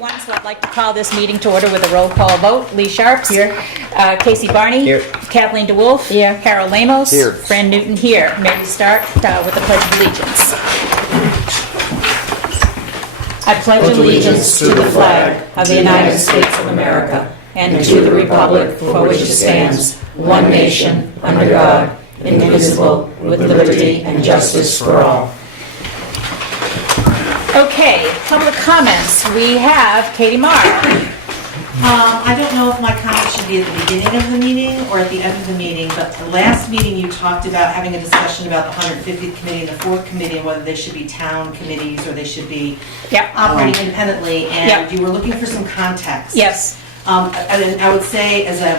everyone, so I'd like to call this meeting to order with a roll call vote. Lee Sharps. Here. Casey Barney. Here. Kathleen DeWolf. Here. Carol Lamos. Here. Fran Newton here. May we start with the Pledge of Allegiance. I pledge allegiance to the flag of the United States of America and to the republic for which it stands, one nation, under God, indivisible, with liberty and justice for all. Okay, public comments. We have Katie Marr. I don't know if my comment should be at the beginning of the meeting or at the end of the meeting, but the last meeting you talked about having a discussion about the 150th committee and the 4th committee and whether they should be town committees or they should be operating independently, and you were looking for some context. Yes. And I would say as a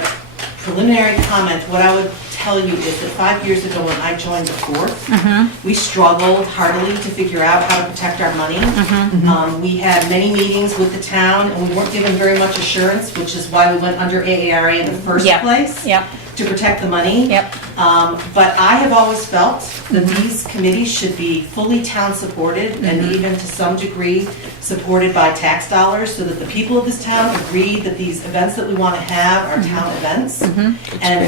preliminary comment, what I would tell you is that 5 years ago when I joined the 4th, we struggled heartily to figure out how to protect our money. We had many meetings with the town and we weren't given very much assurance, which is why we went under AARA in the first place, to protect the money. But I have always felt that these committees should be fully town supported and even to some degree supported by tax dollars, so that the people of this town agree that these events that we want to have are town events and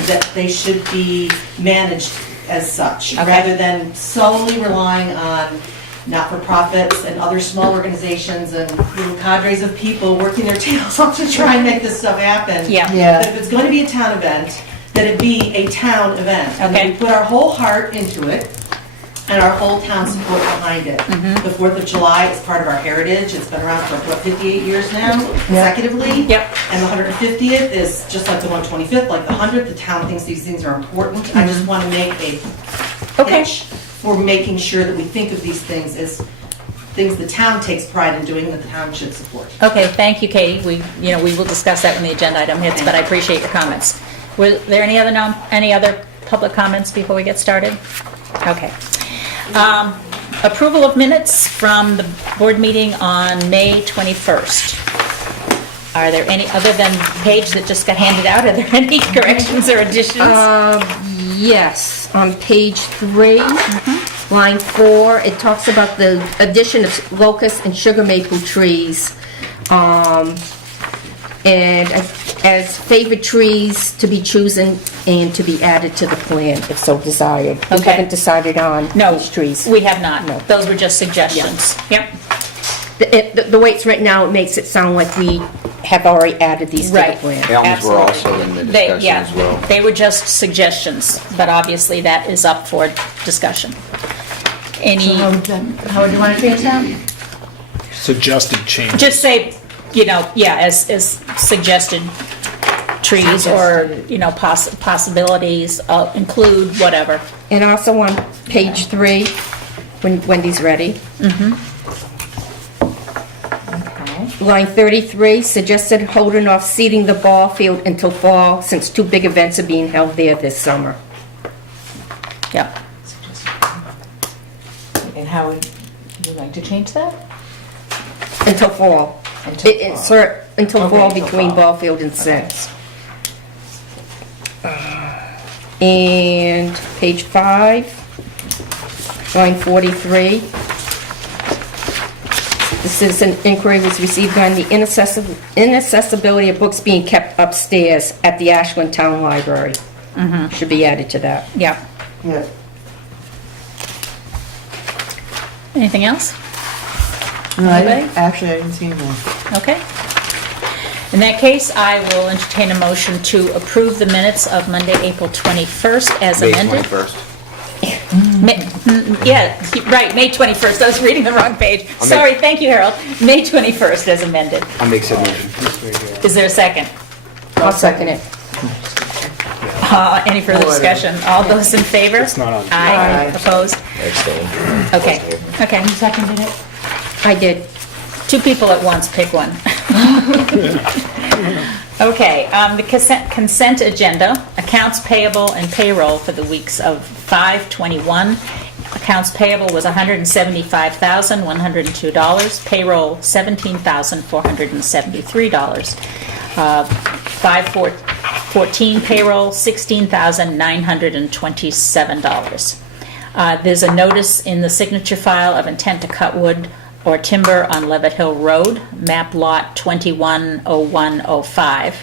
that they should be managed as such, rather than solely relying on not-for-profits and other small organizations and little cadres of people working their tails off to try and make this stuff happen. That if it's going to be a town event, that it be a town event. And that we put our whole heart into it and our whole town support behind it. The 4th of July is part of our heritage. It's been around for, what, 58 years now, consecutively? And the 150th is just like the 125th, like the 100th. The town thinks these things are important. I just want to make a pitch for making sure that we think of these things as things the town takes pride in doing that the town should support. Okay, thank you, Katie. We will discuss that when the agenda item hits, but I appreciate your comments. Were there any other public comments before we get started? Okay. Approval of minutes from the board meeting on May 21st. Are there any, other than the page that just got handed out, are there any corrections or additions? Yes, on page 3, line 4, it talks about the addition of locust and sugar maple trees, and as favorite trees to be chosen and to be added to the plan if so desired. We haven't decided on these trees. We have not. No. Those were just suggestions. The way it's written now, it makes it sound like we have already added these to the plan. Elms were also in the discussion as well. They were just suggestions, but obviously that is up for discussion. Any? How would you want to change that? Suggested change. Just say, as suggested trees or, possibilities, include whatever. And also on page 3, when Wendy's ready. Line 33, suggested holding off seeding the ball field until fall since 2 big events are being held there this summer. And how would you like to change that? Until fall. Until fall between ball field and since. And page 5, line 43. The citizen inquiry was received on the inaccessibility of books being kept upstairs at the Ashland Town Library. Should be added to that. Yeah. Anything else? No, Anybody? I didn't see anything. Okay. In that case, I will entertain a motion to approve the minutes of Monday, April 21st as May amended. 21st. May 21st. I was reading the wrong page. Sorry, thank you, Harold. May 21st as amended. I'll make said motion. Is there a second? I'll second it. Any further discussion? All those in favor? It's not on. Aye. Opposed? Abstain. Okay. You seconded it? I did. 2 people at once, pick one. Okay, the consent agenda, accounts payable and payroll for the weeks of 5/21. Accounts payable was $175,102, payroll $17,473. 5/14 payroll $16,927. There's a notice in the signature file of intent to cut wood or timber on Levitt Hill Road, map lot 210105.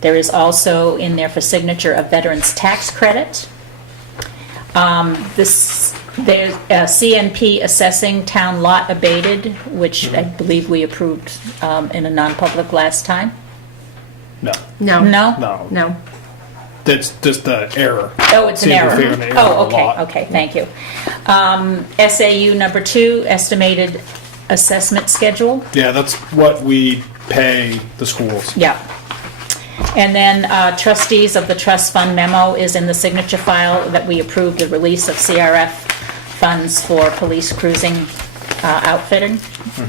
There is also in there for signature a veteran's tax credit. There's a CNP assessing town lot abated, which I believe we approved in a non-public last time. No, No. No? no. No. That's just the error. Oh, it's an See if error. we figured an error Oh, a lot. okay, thank you. SAU number 2, estimated assessment schedule. Yeah, that's what we pay the schools. Yeah. And then trustees of the trust fund memo is in the signature file that we approved the release of CRF funds for police cruising outfitting,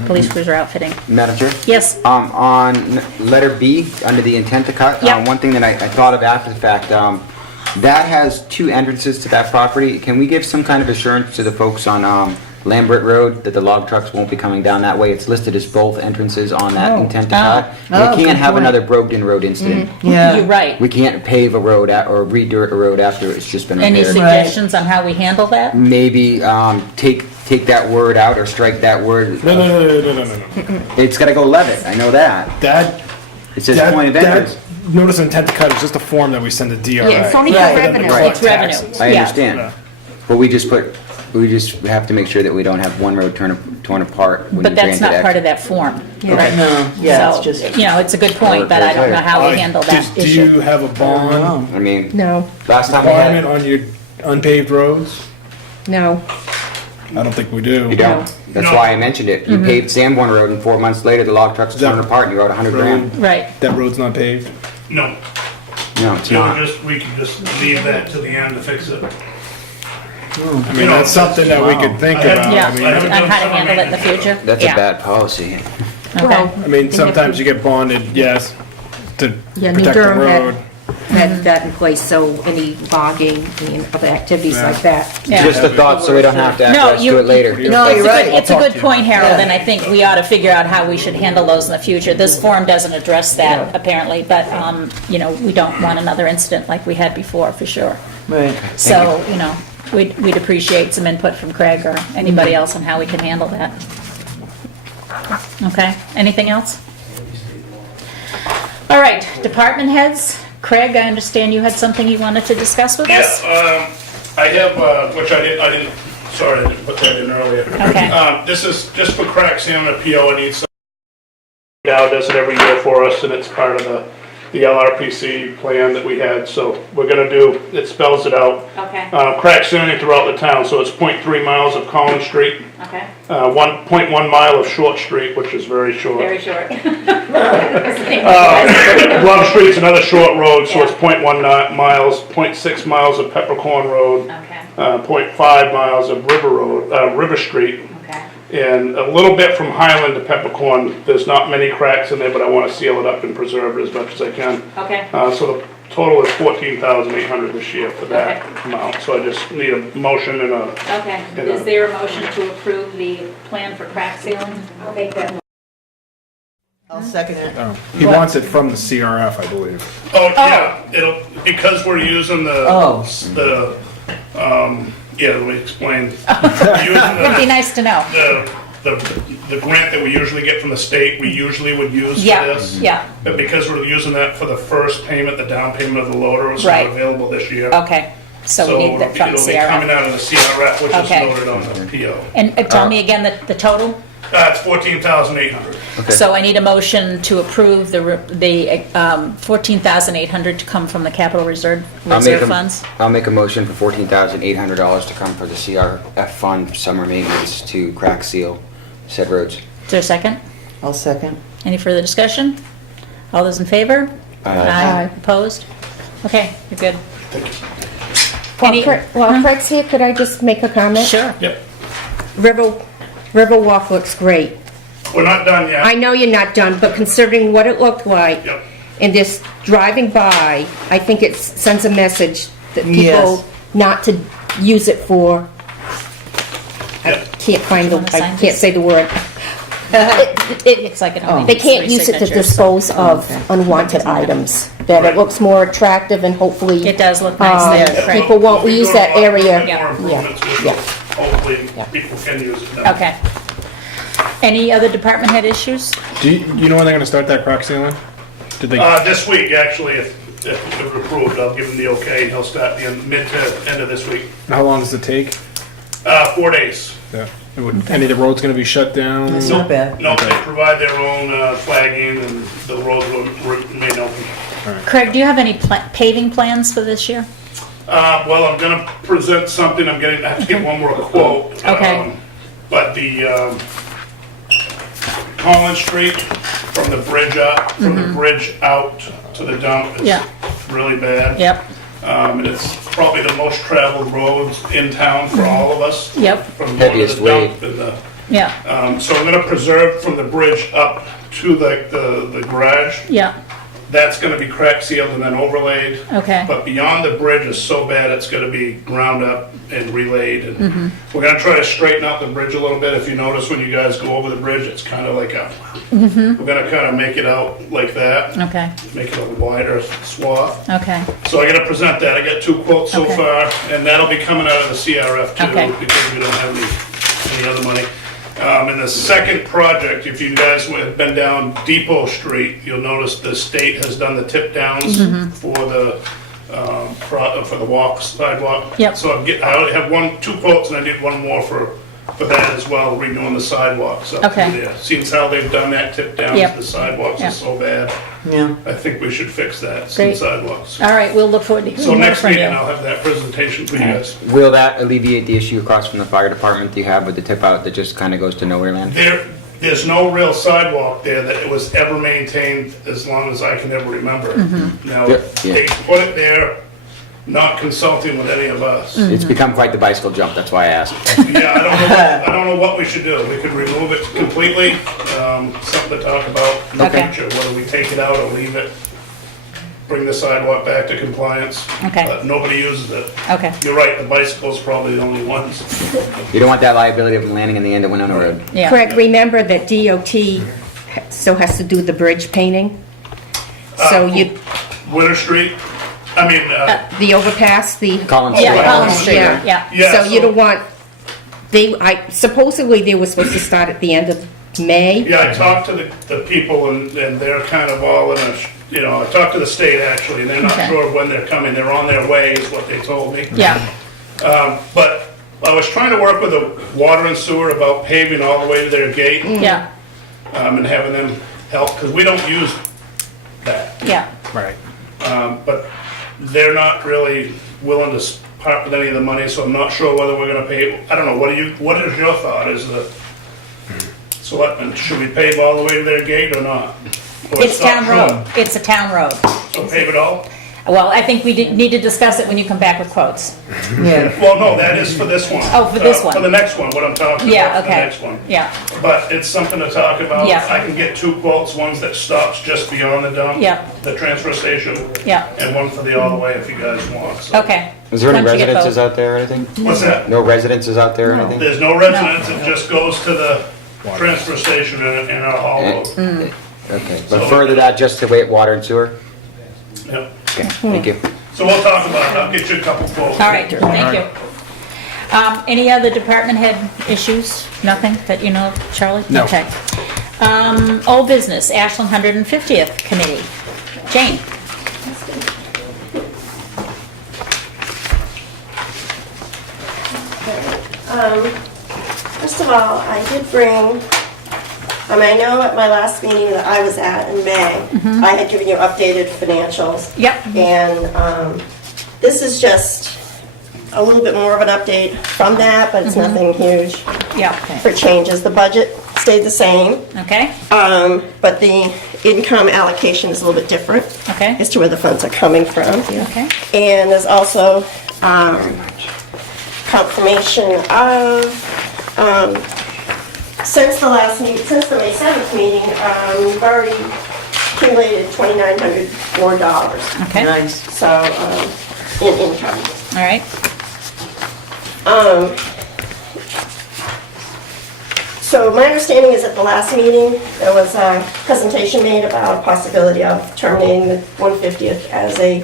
police cruiser outfitting. Madam Chair? Yes, On letter B, under the intent to cut, Yep. one thing that I thought of after the fact, that has 2 entrances to that property. Can we give some kind of assurance to the folks on Lambert Road that the log trucks won't be coming down that way? It's listed as both entrances on that intent to cut. Oh, We good can't have point. another broken road incident. Yeah. you're right. We can't pave a road or re-dirt a road after it's just been Any repaired. suggestions on how we handle that? Maybe take that word out or strike that word. No. It's gotta go Levitt, I know that. That, It says point of entrance. notice of intent to cut is just a form that we send to DRA. Yeah, it's only for Right. revenue. Right. It's revenue. Taxes. I Yeah. understand. Yeah. But we just have to make sure that we don't have one road torn apart when But you that's grant not it part of that form. Yeah. No, yeah, So, it's just. you know, it's a good point, but I don't know how we handle that Do issue. you have a bond, I mean, No, last time we requirement had, on your unpaved roads? no. I don't think we do. you don't. That's why I mentioned it. You paved Sanborn Road and 4 months later, the log truck's torn apart and you wrote 100 grand. Right. That road's not paved? No, No, it's we not. can just leave that to the end to fix it. I mean, that's something that we could think about. Yeah, I mean, haven't on done how to summer handle it in the maintenance future? That's a Yeah. bad policy. Okay. Well, I mean, sometimes you get bonded, yes, to Yeah, New protect the Durham road. had that in place, so any logging and other activities Yeah. like that. Yeah. Just a thought so we don't have to No, access you- to it later. No, It's you're a right. good- It's a I'll talk good to you. point, Harold, Yeah. and I think we ought to figure out how we should handle those in the future. This form doesn't address that, apparently, but, you know, we don't want another incident like we had before, for sure. Right. So, you know, we'd appreciate some input from Craig or anybody else on how we can handle that. Okay, anything else? All right, department heads. Craig, I understand you had something you wanted to discuss with us? Yeah, I have, which I didn't, sorry, I didn't put that in earlier. Okay. This is just for crack sealing a PO. I need some. Dow does it every year for us, and it's part of the LRPC plan that we had, so we're gonna do, it spells it out. Okay, Crack sealing throughout the town, so it's 0.3 miles of Collins Street, okay, 1.1 mile of Short Street, which is very short. very short. Glove Street's another short road, so it's Yeah. 0.1 miles, 0.6 miles of Peppercorn Road, Okay, 0.5 miles of River Street, okay, and a little bit from Highland to Peppercorn. There's not many cracks in there, but I want to seal it up and preserve it as much as I can. okay. So the total is 14,800 this year for that amount, so I just need a motion and a, Okay, is there a motion to approve the plan for crack sealing? I'll make that. I'll second it. Oh, he wants it from the CRF, I believe. oh, yeah, because we're using Oh. yeah, let me explain. It'd be nice to know. The grant that we usually get from the state, we usually would use for Yeah, this. yeah, But because we're using that for the first payment, the down payment of the loader was Right. not available this year. okay, so we need that from it'll be coming CRF. out of the CRF, which Okay. is noted on the PO. And tell me again the total? It's 14,800. So I need a motion to approve the 14,800 to come from the capital reserve funds. I'll make a motion for $14,800 to come for the CRF fund summer maintenance to crack seal said roads. Is there a second? I'll second. Any further discussion? All those in favor? Aye. Opposed? Okay, you're good. While Craig's here, could I just make a comment? Sure. Yep. Riverwalk looks great. We're not done yet. I know you're not done, but considering what it looked like, Yep. and just driving by, I think it sends a message that people Yes. not to use it for, Do you wanna I sign can't this? say the word. Looks like it only They needs can't 3 use it to signatures. dispose of unwanted items, that it looks more attractive and hopefully. It does look nice there, Craig. People won't We'll be use doing that a lot area. more improvements, which Yeah. Hopefully, people can use it now. Okay. Any other department head issues? Do you know when they're gonna start that crack sealing? Did they, This week, actually, if approved, I'll give him the okay, he'll start the mid to end of this week. how long does it take? 4 days. Yeah. Any of the roads gonna be shut down? It's not bad. No, they provide their own flagging and the roads will remain open. Craig, do you have any paving plans for this year? Well, I'm gonna present something, I have to get one more quote. Okay. But the Collins Street, from the bridge up, from the bridge out to the dump Yeah. is really bad. Yep, And it's probably the most traveled roads in town for all of us. yep, From going to Heaviest the dump and the, yeah, so I'm gonna preserve from the bridge up to the garage. yeah, That's gonna be crack sealed and then overlaid. okay, But beyond the bridge is so bad, it's gonna be ground up and relayed. And we're gonna try to straighten out the bridge a little bit. If you notice when you guys go over the bridge, it's kind of like a, we're gonna kind of make it out like that, okay, make it a wider swath. okay, So I gotta present that. I got 2 quotes so Okay. far, and that'll be coming out of the CRF too, Okay. because we don't have any other money. And the second project, if you guys have been down Depot Street, you'll notice the state has done the tip downs for the sidewalk. Yep. So I only have 2 quotes, and I did one more for that as well, redoing the sidewalks up Okay. through there. Since how they've done that tip downs, Yep. the sidewalks Yep. are so bad. Yeah. I think we should fix that, some Great. sidewalks. all right, we'll look forward to So hearing more next from meeting, you. I'll have that presentation for you guys. Will that alleviate the issue across from the fire department you have with the tip out that just kind of goes to nowhere land? There's no real sidewalk there that it was ever maintained as long as I can ever remember. Now, Yeah, yeah. they put it there, not consulting with any of us. It's become quite the bicycle jump, that's why I asked. Yeah, I don't know what we should do. We could remove it completely, something to talk about in the Okay. future, whether we take it out or leave it. Bring the sidewalk back to compliance. Okay. But nobody uses it. Okay, You're right, the bicycle's probably the only ones. You don't want that liability of landing in the end of Winona Road. yeah, Craig, remember that DOT still has to do the bridge painting? So you, Winter Street, the overpass, the. Collins yeah, Street. Collins Street, Yeah. yeah, yeah. So you don't want, supposedly they were supposed to start at the end of May? Yeah, I talked to the people and they're kind of all in I talked to the state actually, and they're not Okay. sure when they're coming. They're on their way is what they told me. yeah, But I was trying to work with the water and sewer about paving all the way to their gate, yeah, and having them help, because we don't use that. yeah. Right. But they're not really willing to part with any of the money, so I'm not sure whether we're gonna pay, I don't know, what is your thought, is the selectmen, should we pave all the way to their gate or not? Or It's stop town short? road, it's a town road. So pave it all? Well, I think we need to discuss it when you come back with quotes. Yeah. Well, no, that is for this one. Oh, for this one. For the next one, what I'm talking Yeah, about, for the okay. next one. Yeah, But it's something to talk about. Yeah. I can get 2 quotes, one's that stops just beyond the dump. Yeah. The transfer station. yeah, And one for the all the way if you guys want. So- okay. Is there any Once you get residences both. out there or anything? What's that? No residences out there or anything? There's no residence, it just goes to the transfer station in our hall road. Mm. Okay, but further that, just to wait water and sewer? Yep. Okay, thank you. So we'll talk about it, I'll get you a couple quotes. All right, thank you. Any other department head issues? Nothing that you know of, Charlie? No. Okay. Old business, Ashland 150th Committee. Jane? First of all, I did bring, I know at my last meeting that I was at in May, I had given you updated financials. Yep. And this is just a little bit more of an update from that, but it's nothing huge Yeah, for changes. The budget stayed the same, okay, but the income allocation is a little bit different okay, as to where the funds are coming from. okay, And there's also confirmation of, since the last meeting, since the May 7th meeting, we've already accumulated $2,900 more dollars, okay, all Nice. so, in income. right, So my understanding is at the last meeting, there was a presentation made about a possibility of terminating the 150th as a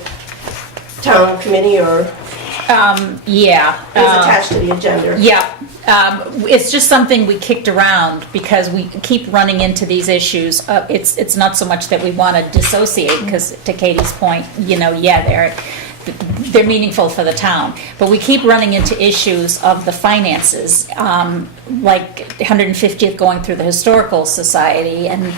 town committee, or it yeah. was attached to the agenda. Yeah, It's just something we kicked around because we keep running into these issues. It's not so much that we want to dissociate, because to Katie's point, they're meaningful for the town, but we keep running into issues of the finances, like 150th going through the Historical Society, and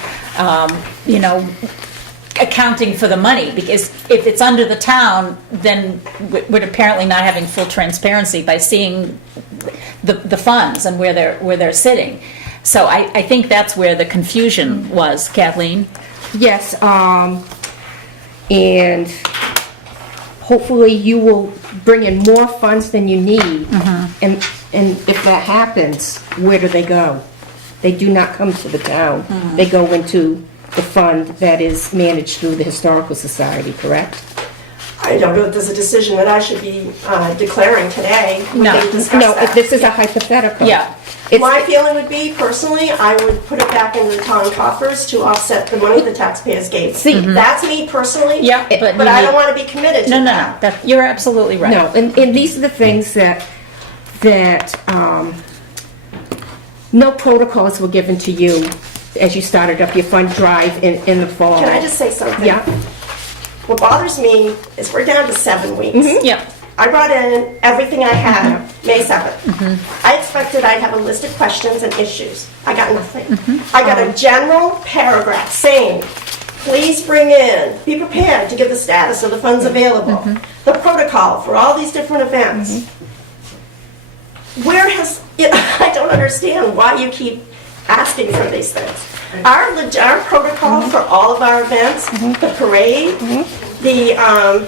accounting for the money, because if it's under the town, then we're apparently not having full transparency by seeing the funds and where they're sitting. So I think that's where the confusion was, Kathleen. Yes, and hopefully you will bring in more funds than you need. And if that happens, where do they go? They do not come to the town. They go into the fund that is managed through the Historical Society, correct? I don't know if there's a decision that I should be declaring today. We No. can discuss No, that. this is a hypothetical. Yeah. My feeling would be, personally, I would put it back into the town coffers to offset the money the taxpayers gave. See, That's me personally. Yeah, but But you I need- don't want to be committed to No, that. you're absolutely right. No, and these are the things that no protocols were given to you as you started up your fund drive in the fall. Can I just say something? Yeah. What bothers me is we're down to 7 weeks. Yeah. I brought in everything I had May 7th. I expected I'd have a list of questions and issues. I got nothing. I got a general paragraph saying, please bring in, be prepared to give the status of the funds available, the protocol for all these different events. Where has, I don't understand why you keep asking for these things. Our protocol for all of our events, the parade, the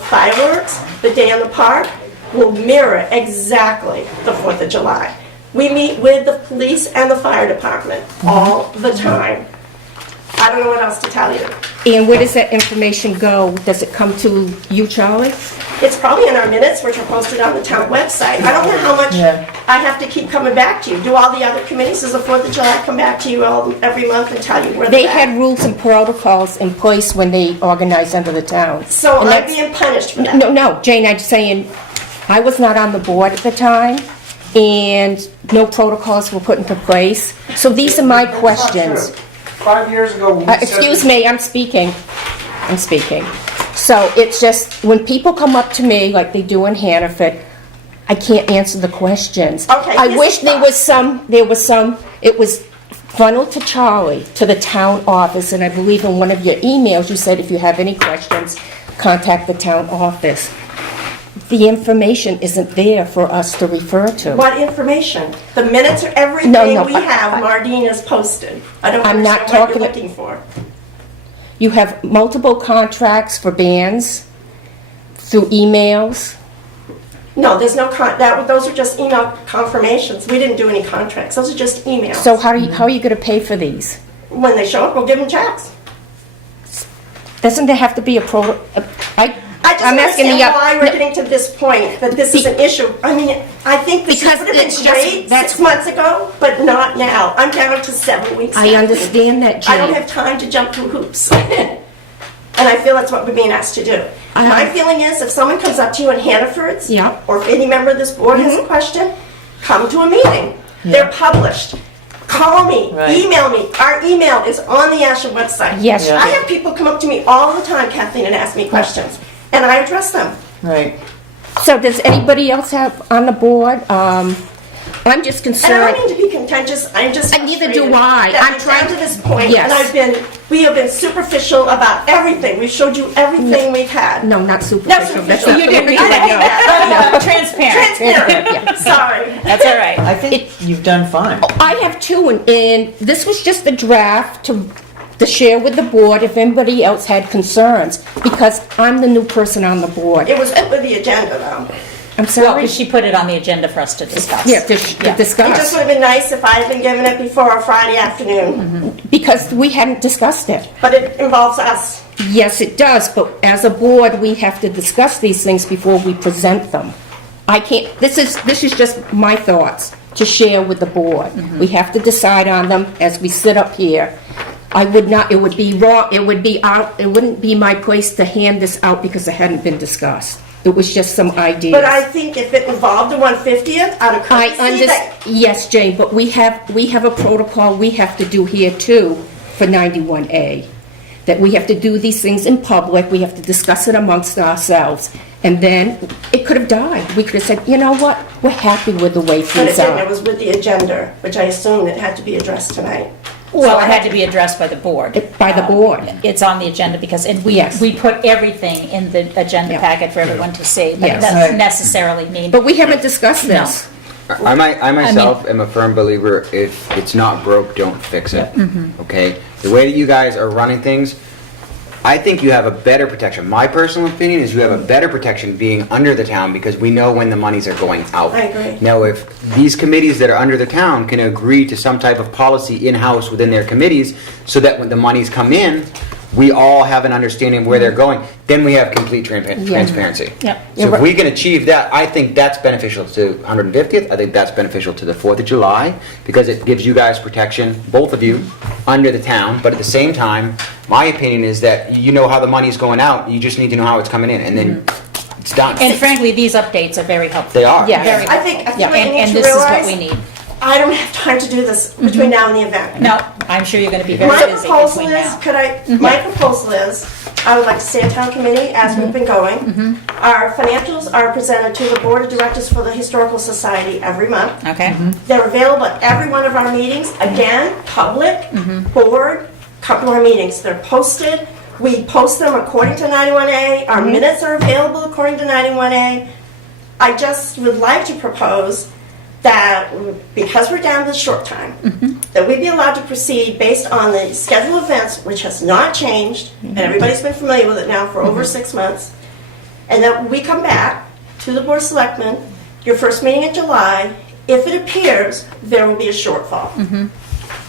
fireworks, the day in the park, will mirror exactly the 4th of July. We meet with the police and the fire department all the time. I don't know what else to tell you. And where does that information go? Does it come to you, Charlie? It's probably in our minutes, which are posted on the town website. I don't know how much Yeah. I have to keep coming back to you. Do all the other committees, does the 4th of July come back to you every month and tell you where They they're had at? rules and protocols in place when they organized under the town. So And I'm that's- being punished for that. No, Jane, I'm saying, I was not on the board at the time, and no protocols were put into place. So these are my questions. 5 years ago, when we said Excuse me, I'm speaking. So it's just, when people come up to me, like they do in Hannaford, I can't answer the questions. Okay, I here's wish the there was some, it was funneled to Charlie, to the town office, and I believe in one of your emails, you said if you have any questions, contact the town office. The information isn't there for us to refer to. What information? The minutes are everything No, we have, Mardine has posted. I don't I'm not understand what you're talking- looking for. You have multiple contracts for bands through emails. No, there's no, those are just email confirmations. We didn't do any contracts, those are just emails. So how are you going to pay for these? When they show up, we'll give them checks. Doesn't there have to be a I just I'm asking understand why we're no, getting to this point, that this is an issue. I mean, I think this Because would have been it's just- great that's- 6 months ago, but not now. I'm down to 7 weeks. I now. understand that, I don't Jane. have time to jump through hoops. And I feel that's what we're being asked to do. My feeling is, if someone comes up to you in Hannaford's, Yeah. or if any member of this board has a question, come to a meeting. They're published. Call me, Right. email me. Our email is on the Ashland website. Yes. Yeah. I have people come up to me all the time, Kathleen, and ask me questions, and I address them. Right. So does anybody else have on the board? I'm just And I concerned. don't mean to be contentious, I'm just And neither do frustrated I. that I'm we're trying down to to- this point, Yes. and we have been superficial about everything. We've showed you everything we've had. No, not superficial. That's superficial. not You the didn't word. read that. Transparent. Transparent, sorry. That's all right. I think you've done fine. I have two, and this was just a draft to share with the board if anybody else had concerns, because I'm the new person on the board. It was put with the agenda, though. I'm Well, sorry. because she put it on the agenda for us to discuss. Yeah, to It just discuss, would have been nice if I had been given it before a Friday afternoon, because we hadn't discussed it. but it involves us. Yes, it does, but as a board, we have to discuss these things before we present them. I can't, this is just my thoughts to share with the board. We have to decide on them as we sit up here. I would not, it would be wrong, it wouldn't be my place to hand this out because it hadn't been discussed. It was just some ideas. But I think if it involved the 150th, out of I courtesy, understand, that, yes, Jane, but we have a protocol we have to do here too for 91A. That we have to do these things in public, we have to discuss it amongst ourselves. And then it could have died. We could have said, you know what, we're happy with the way but it things didn't, it are. was with the agenda, which I assumed it had to be addressed tonight. Well, it had to be addressed by the board. By the board. It's on the agenda because, and Yes. we put everything in the agenda Yeah. packet for everyone to see. But Yes. it doesn't Right. necessarily mean. But we haven't discussed this. I myself am a firm believer, if it's not broke, don't fix it. Okay? The way that you guys are running things, I think you have a better protection. My personal opinion is you have a better protection being under the town because we know when the monies are going out. I agree. Now, if these committees that are under the town can agree to some type of policy in-house within their committees so that when the monies come in, we all have an understanding of where they're going, then we have complete transparency. Yep. So if we can achieve that, I think that's beneficial to 150th. I think that's beneficial to the 4th of July because it gives you guys protection, both of you, under the town. But at the same time, my opinion is that you know how the money's going out. You just need to know how it's coming in, and then it's done. And frankly, these updates are very helpful. They are. Yeah. Very I helpful. think what Yeah. you need And to this is what realize, we need. I don't have time to do this between now and the event. No, I'm sure you're going to be very My busy proposal between is, now. my proposal is, I would like to stay on town committee as we've been going. Our financials are presented to the Board of Directors for the Historical Society every month. Okay? They're available at every one of our meetings. Again, public, board, come to our meetings. They're posted. We post them according to 91A. Our minutes are available according to 91A. I just would like to propose that because we're down to the short time, that we be allowed to proceed based on the scheduled events, which has not changed, and everybody's been familiar with it now for over 6 months, and that we come back to the Board of Selectmen, your first meeting in July. If it appears there will be a shortfall.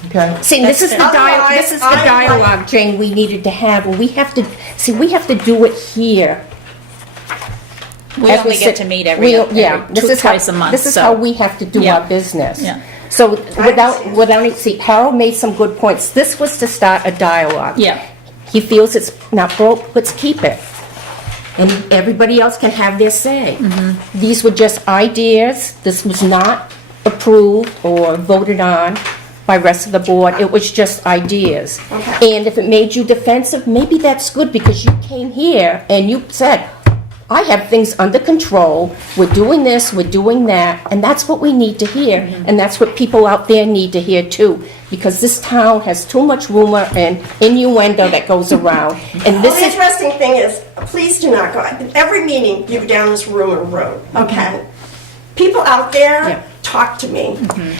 Okay. See, this is the Otherwise, this is the I- dialogue, Jane, we needed to have, and we have to do it here. We As only sit- get to meet every twice a month. This is so- how we have to do Yeah. our business. Yeah. So understand. see, Harold made some good points. This was to start a dialogue. Yeah. He feels it's not broke, let's keep it. And everybody else can have their say. These were just ideas. This was not approved or voted on by rest of the board. It was just ideas. Okay. And if it made you defensive, maybe that's good because you came here and you said, I have things under control, we're doing this, we're doing that, and that's what we need to hear, and that's what people out there need to hear too, because this town has too much rumor and innuendo that goes around, and Well, this the is, interesting thing is, please do not go, every meeting you go down this rumor road, okay? People out there Yeah. talk to me.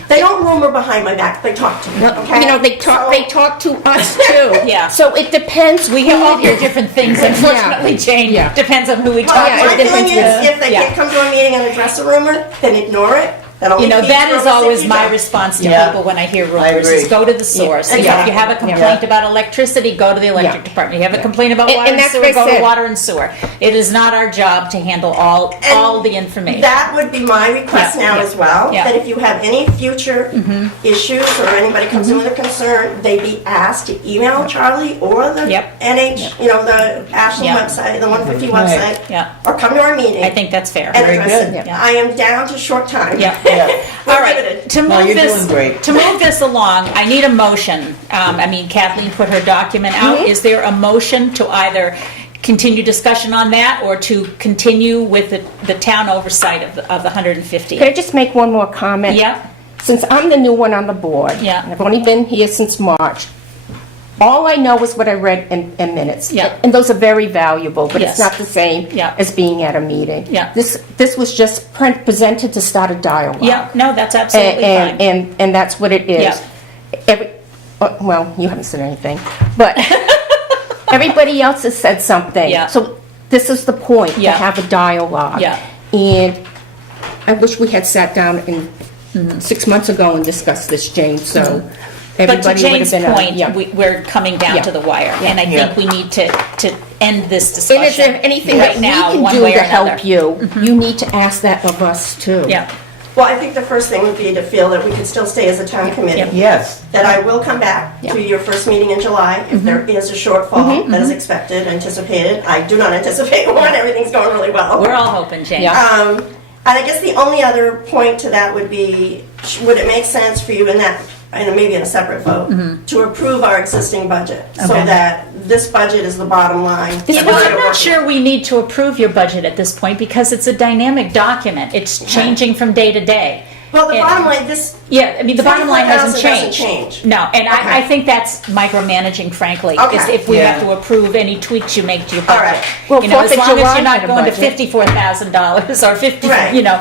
They don't rumor behind my back, they talk to me, okay? you know, they talk to us too. Yeah. So it depends. We all hear different things, unfortunately, Jane. Yeah. Depends on who we Well, talk Yeah, my to. it feeling depends, is, if they Yeah. can't come to a meeting and address a rumor, then ignore it. That only You know, feeds that is rumors if always you my don't. response to Yeah. people when I hear I rumors, agree. is go to the source. Yeah. You know, if you have a complaint Yeah. about electricity, go to the electric Yeah. department. You have a complaint about And- water and and that's sewer, what I go to said. water and sewer. It is not our job to handle all the information. That would be my request Yeah, now yeah, as well, yeah. that if you have any future issues or anybody comes in with a concern, they be asked to email Charlie or the Yep. NH, you know, the Ashland Yeah. website, the 150 Right. website, Yeah, or come to our meeting. I think that's fair. and Very address good. it. Yeah. I am down to short time. Yeah. Yeah. We're All right, limited. to No, move you're this, doing great. to move this along, I need a motion. I mean, Kathleen put her document out. Is there a motion to either continue discussion on that or to continue with the town oversight of the Can I 150? just make one more comment? Yeah, Since I'm the new one on the board, Yeah. and I've only been here since March, all I know is what I read in minutes. Yeah. And those are very valuable, but Yes. it's not the same Yeah. as being at a meeting. Yeah. This was just presented to start a dialogue. yeah, no, that's absolutely And, fine. and that's what it is. Yeah. Well, you haven't said anything, but everybody else has said something. Yeah. So this is the point, to Yeah. have a dialogue. Yeah. And I wish we had sat down 6 months ago and discussed this, Jane, so Mm-hmm. But to everybody would have Jane's been. point, we're coming down Yeah. to the wire, and I Yeah. think we need to end this And discussion is there anything right that we now, can one do way to or another. help you? You need to ask that of us too. Yeah. Well, I think the first thing would be to feel that we could still stay as a town committee. Yes. That I will come back to your first meeting in July if there is a shortfall that is expected, anticipated. I do not anticipate one, everything's going really well. We're all hoping, Jane. Yeah. And I guess the only other point to that would be, would it make sense for you in that, and maybe in a separate vote, to approve our existing budget? So Okay. that this budget is the bottom line. Yeah, well, I'm not sure we need to approve your budget at this point because it's a dynamic document. It's changing from day to day. Well, the And- bottom line, this, Yeah, I mean, the bottom line hasn't 24,000 doesn't changed. change. No, and I Okay. think that's micromanaging, frankly, Okay. is if we Yeah. have to approve any tweaks you make to your All budget. right. Well, You know, 4th as of long as July you're not had a going to budget. $54,000 or 50, Right. you know,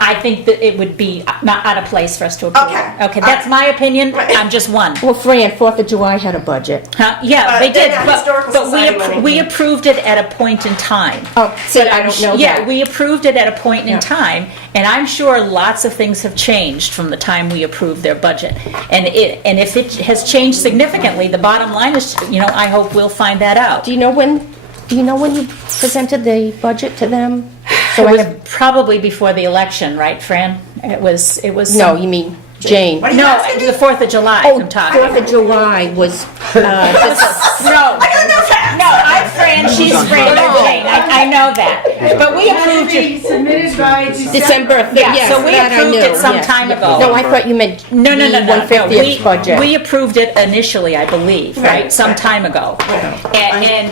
I think that it would be not out of place for us to approve. Okay. Okay, that's my opinion. Right. I'm just one. Well, Fran, 4th of July had a budget. Huh? Yeah, they they're did, not but, historical but society money. we approved it at a point in time. Oh, see, I don't know Yeah, that. we approved it at a point in Yeah. time, and I'm sure lots of things have changed from the time we approved their budget. And if it has changed significantly, the bottom line is, you know, I hope we'll find that out. Do you know when you presented the budget to them? So It I was have, probably before the election, right, Fran? It was. no, you mean Jane. What are you No, asking me? the 4th of July, Oh, I'm talking. 4th of July was, No, no, I'm Fran, she's Fran, I'm Jane, I know that. But we approved it, Submitted by December 5th, yeah, yes, so we that I approved knew, it some yes. time ago. No, I thought you meant the No, 150th budget. We approved it initially, I believe, right, Right. some time ago. Right.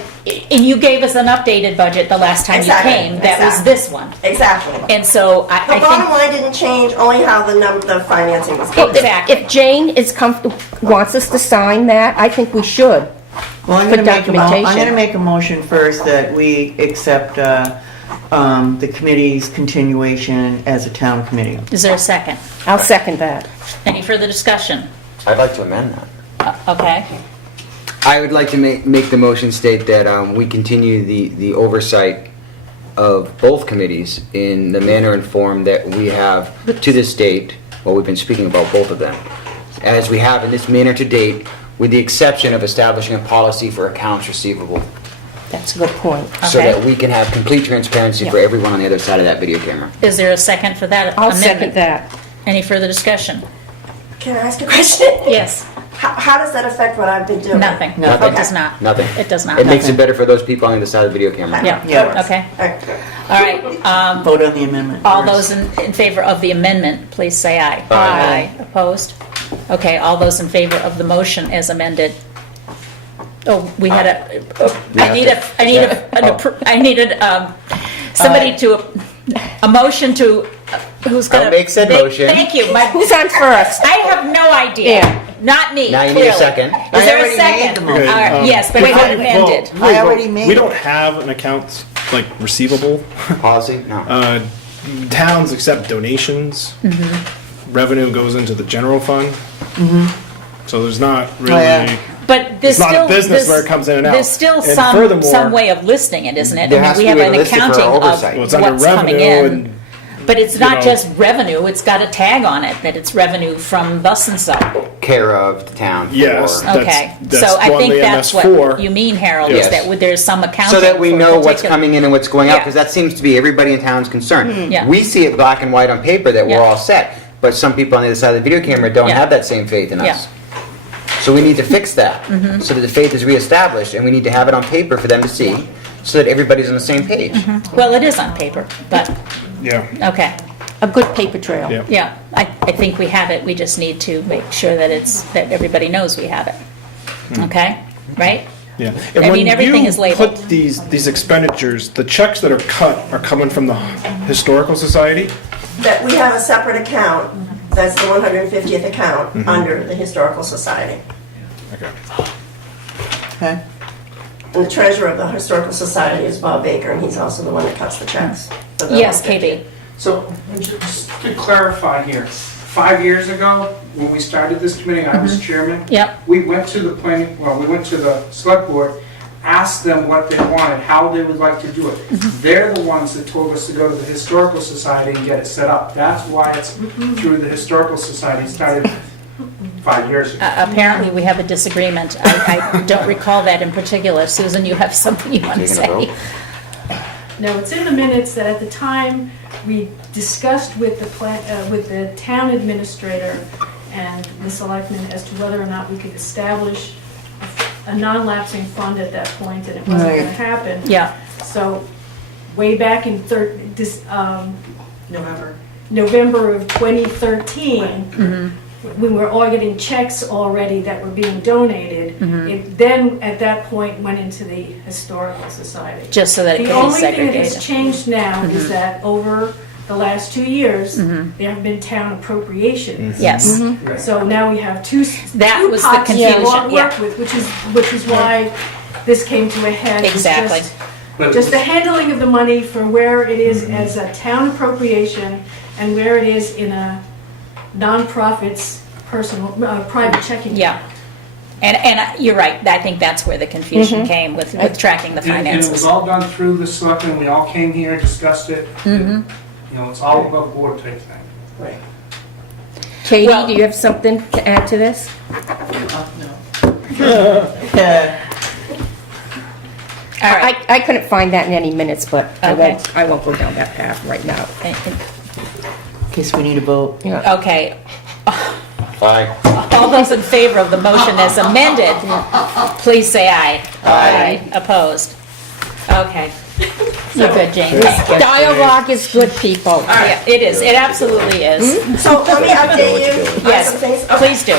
And you gave us an updated budget the last time you Exactly, came, that was exactly. this one. Exactly. And so The I bottom think, line didn't change, only how the financing was going. exactly. If Jane is comfortable, wants us to sign that, I think we should. Well, I'm For gonna make documentation. a motion first that we accept, the committee's continuation as a town committee. Is there a second? I'll second that. Any further discussion? I'd like to amend that. Okay. I would like to make the motion state that we continue the oversight of both committees in the manner and form that we have to this date, well, we've been speaking about both of them, as we have in this manner to date, with the exception of establishing a policy for accounts receivable, That's a good point. so Okay. that we can have complete transparency for Yeah. everyone on the other side of that video camera. Is there a second for that I'll amendment? second that. Any further discussion? Can I ask a question? Yes. How does that affect what I've been doing? Nothing. Nothing. It does not. Nothing. It does not. It makes it better for those people on the other side of the video camera. Yeah. Yeah. Okay. All right. All right. Vote on the amendment All first. those in favor of the amendment, please say aye. Aye. Opposed? Okay, all those in favor of the motion as amended? Oh, we had I needed somebody to, a motion to, who's gonna? I'll make said motion. Thank you. Who's on first? I have no idea. Yeah. Not me, Now you need a clearly. second. Is I there a already made second? the motion. All right, yes, but it's Well, amended. I already made We it. don't have an accounts, like, receivable. Policy? No. Towns accept donations. Revenue goes into the general fund. So there's not really, yeah. But there's it's not still. a business there's- where it comes in and out. There's still And some furthermore- way of listing it, isn't it? There I mean, has we to have be a an listing for accounting of oversight. Well, it's under what's coming revenue in. and, But it's you not know- just revenue, it's got a tag on it, that it's revenue from thus and so. Care of the town. for- yes. Okay, That's so I on think the that's what MS4. you mean, Harold, Yes. is that there's some accounting. So that we for know what's particular- coming in and what's going out, Yeah. because that seems to be everybody in town's concern. Yeah. We see it black and white on paper that we're Yeah. all set, but some people on the other side of the video camera don't Yeah. have that same faith in Yeah. us. So we need to fix that, so that the faith is reestablished, and we need to have it on paper for them to see, so that everybody's on the same page. Well, it is on paper, but, Yeah, okay, A good paper trail. yeah. yeah, I think we have it, we just need to make sure that that everybody knows we have it. Okay, right? Yeah. I And mean, everything is labeled. Put these expenditures, the checks that are cut are coming from the Historical Society. That we have a separate account, that's the 150th account, under the Historical Society. Okay. Okay. And the treasurer of the Historical Society is Bob Baker, and he's also the one that cuts the checks. for the Yes, 150th. KB. So, just to clarify here, 5 years ago, when we started this committee, I was chairman. Yep. We went to the planning, we went to the select board, asked them what they wanted, how they would like to do it. They're the ones that told us to go to the Historical Society and get it set up. That's why it's through the Historical Society. It started 5 years ago. Apparently, we have a disagreement. I don't recall that in particular. Susan, you have something you want to So you're gonna say? No, it's in the minutes that at the time, we discussed with the town administrator and the selectmen as to whether or not we could establish a non-lapsing fund at that point, and it wasn't gonna happen. Yeah. So, way back in November of 2013, we were all getting checks already that were being donated. It then, at that point, went into the Historical Society. Just so that it The could be only thing that segregated. has changed now is that over the last 2 years, there have been town appropriations. Yes. So now we have two That was the pots to confusion, work with, which is why this came to a head. It's Exactly. just the handling of the money for where it is as a town appropriation and where it is in a nonprofit's personal, private checking. Yeah. And you're right, I think that's where the confusion came with tracking the And it was finances. all done through the selectmen, we all came here, discussed it. You know, it's all above board type thing. Right. Katie, Well- do you have something to add to this? Yeah. All right. I couldn't find that in any minutes, but Okay. I won't go down that path right now. In case we need a vote. Yeah. Okay. Aye. All those in favor of the motion as amended, please say aye. Aye. Opposed? Okay. You're good, James. Dialogue is good, people. Yeah, it is, it absolutely is. So let me update you on Yes, some things. Okay. please do.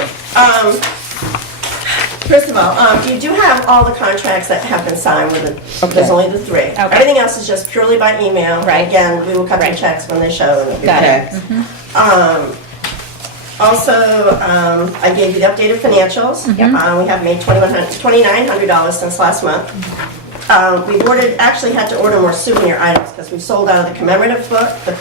First of all, you do have all the contracts that have been signed with it. There's only the three. Everything else is just purely by email. Right. Again, we will cut the Right. checks when they show. Got it. Also, I gave you the updated financials. We have made $2,900 since last month. We've actually had to order more souvenir items because we've sold out of the commemorative book, the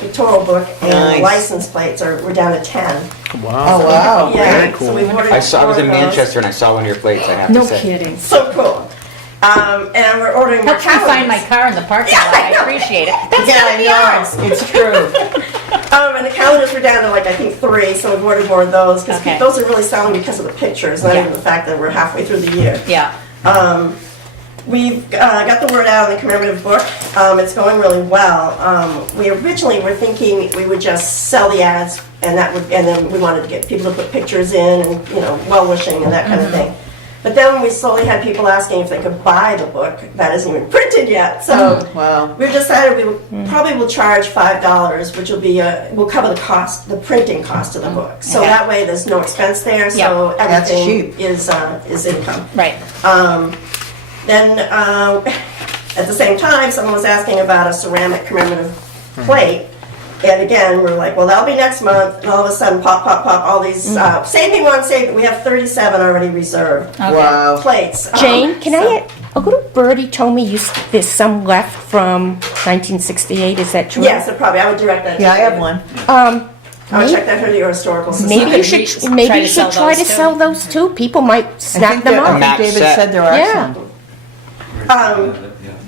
pictorial book, and Nice. the license plates we're down to 10. Oh, wow. Yeah, very cool. so we've ordered I was in more of those. Manchester and I saw one of your plates, I have to No say. kidding. So cool. And we're ordering more Helps me find my calendars. car in the parking lot, I appreciate it. That's Yeah, gotta be ours. It's true. And the calendars were down to I think 3, so we've ordered more of those because Okay. those are really selling because of the pictures, not Yeah. even the fact that we're halfway through the year. Yeah, We've got the word out on the commemorative book. It's going really well. We originally were thinking we would just sell the ads, and then we wanted to get people to put pictures in, and well wishing and that kind of thing. But then we slowly had people asking if they could buy the book that isn't even printed yet. So Wow. we've decided we probably will charge $5, which will cover the cost, the printing cost of the book. So Okay. that way there's no expense there. So Yeah. That's everything cheap. is income. right. Then, at the same time, someone was asking about a ceramic commemorative plate. And again, we're like, well, that'll be next month. And all of a sudden, pop, all these, save me one, we have 37 already reserved Wow. plates. Jane, can So- I add, a little birdie told me there's some left from 1968, is that true? Yes, probably. I would direct that. Yeah, I to have you. one. I would check that for your historical society. Maybe you could should, try maybe to you should sell try those to too. sell those too. People might I snap think them that- I up. think Max David set. said there are Yeah. some.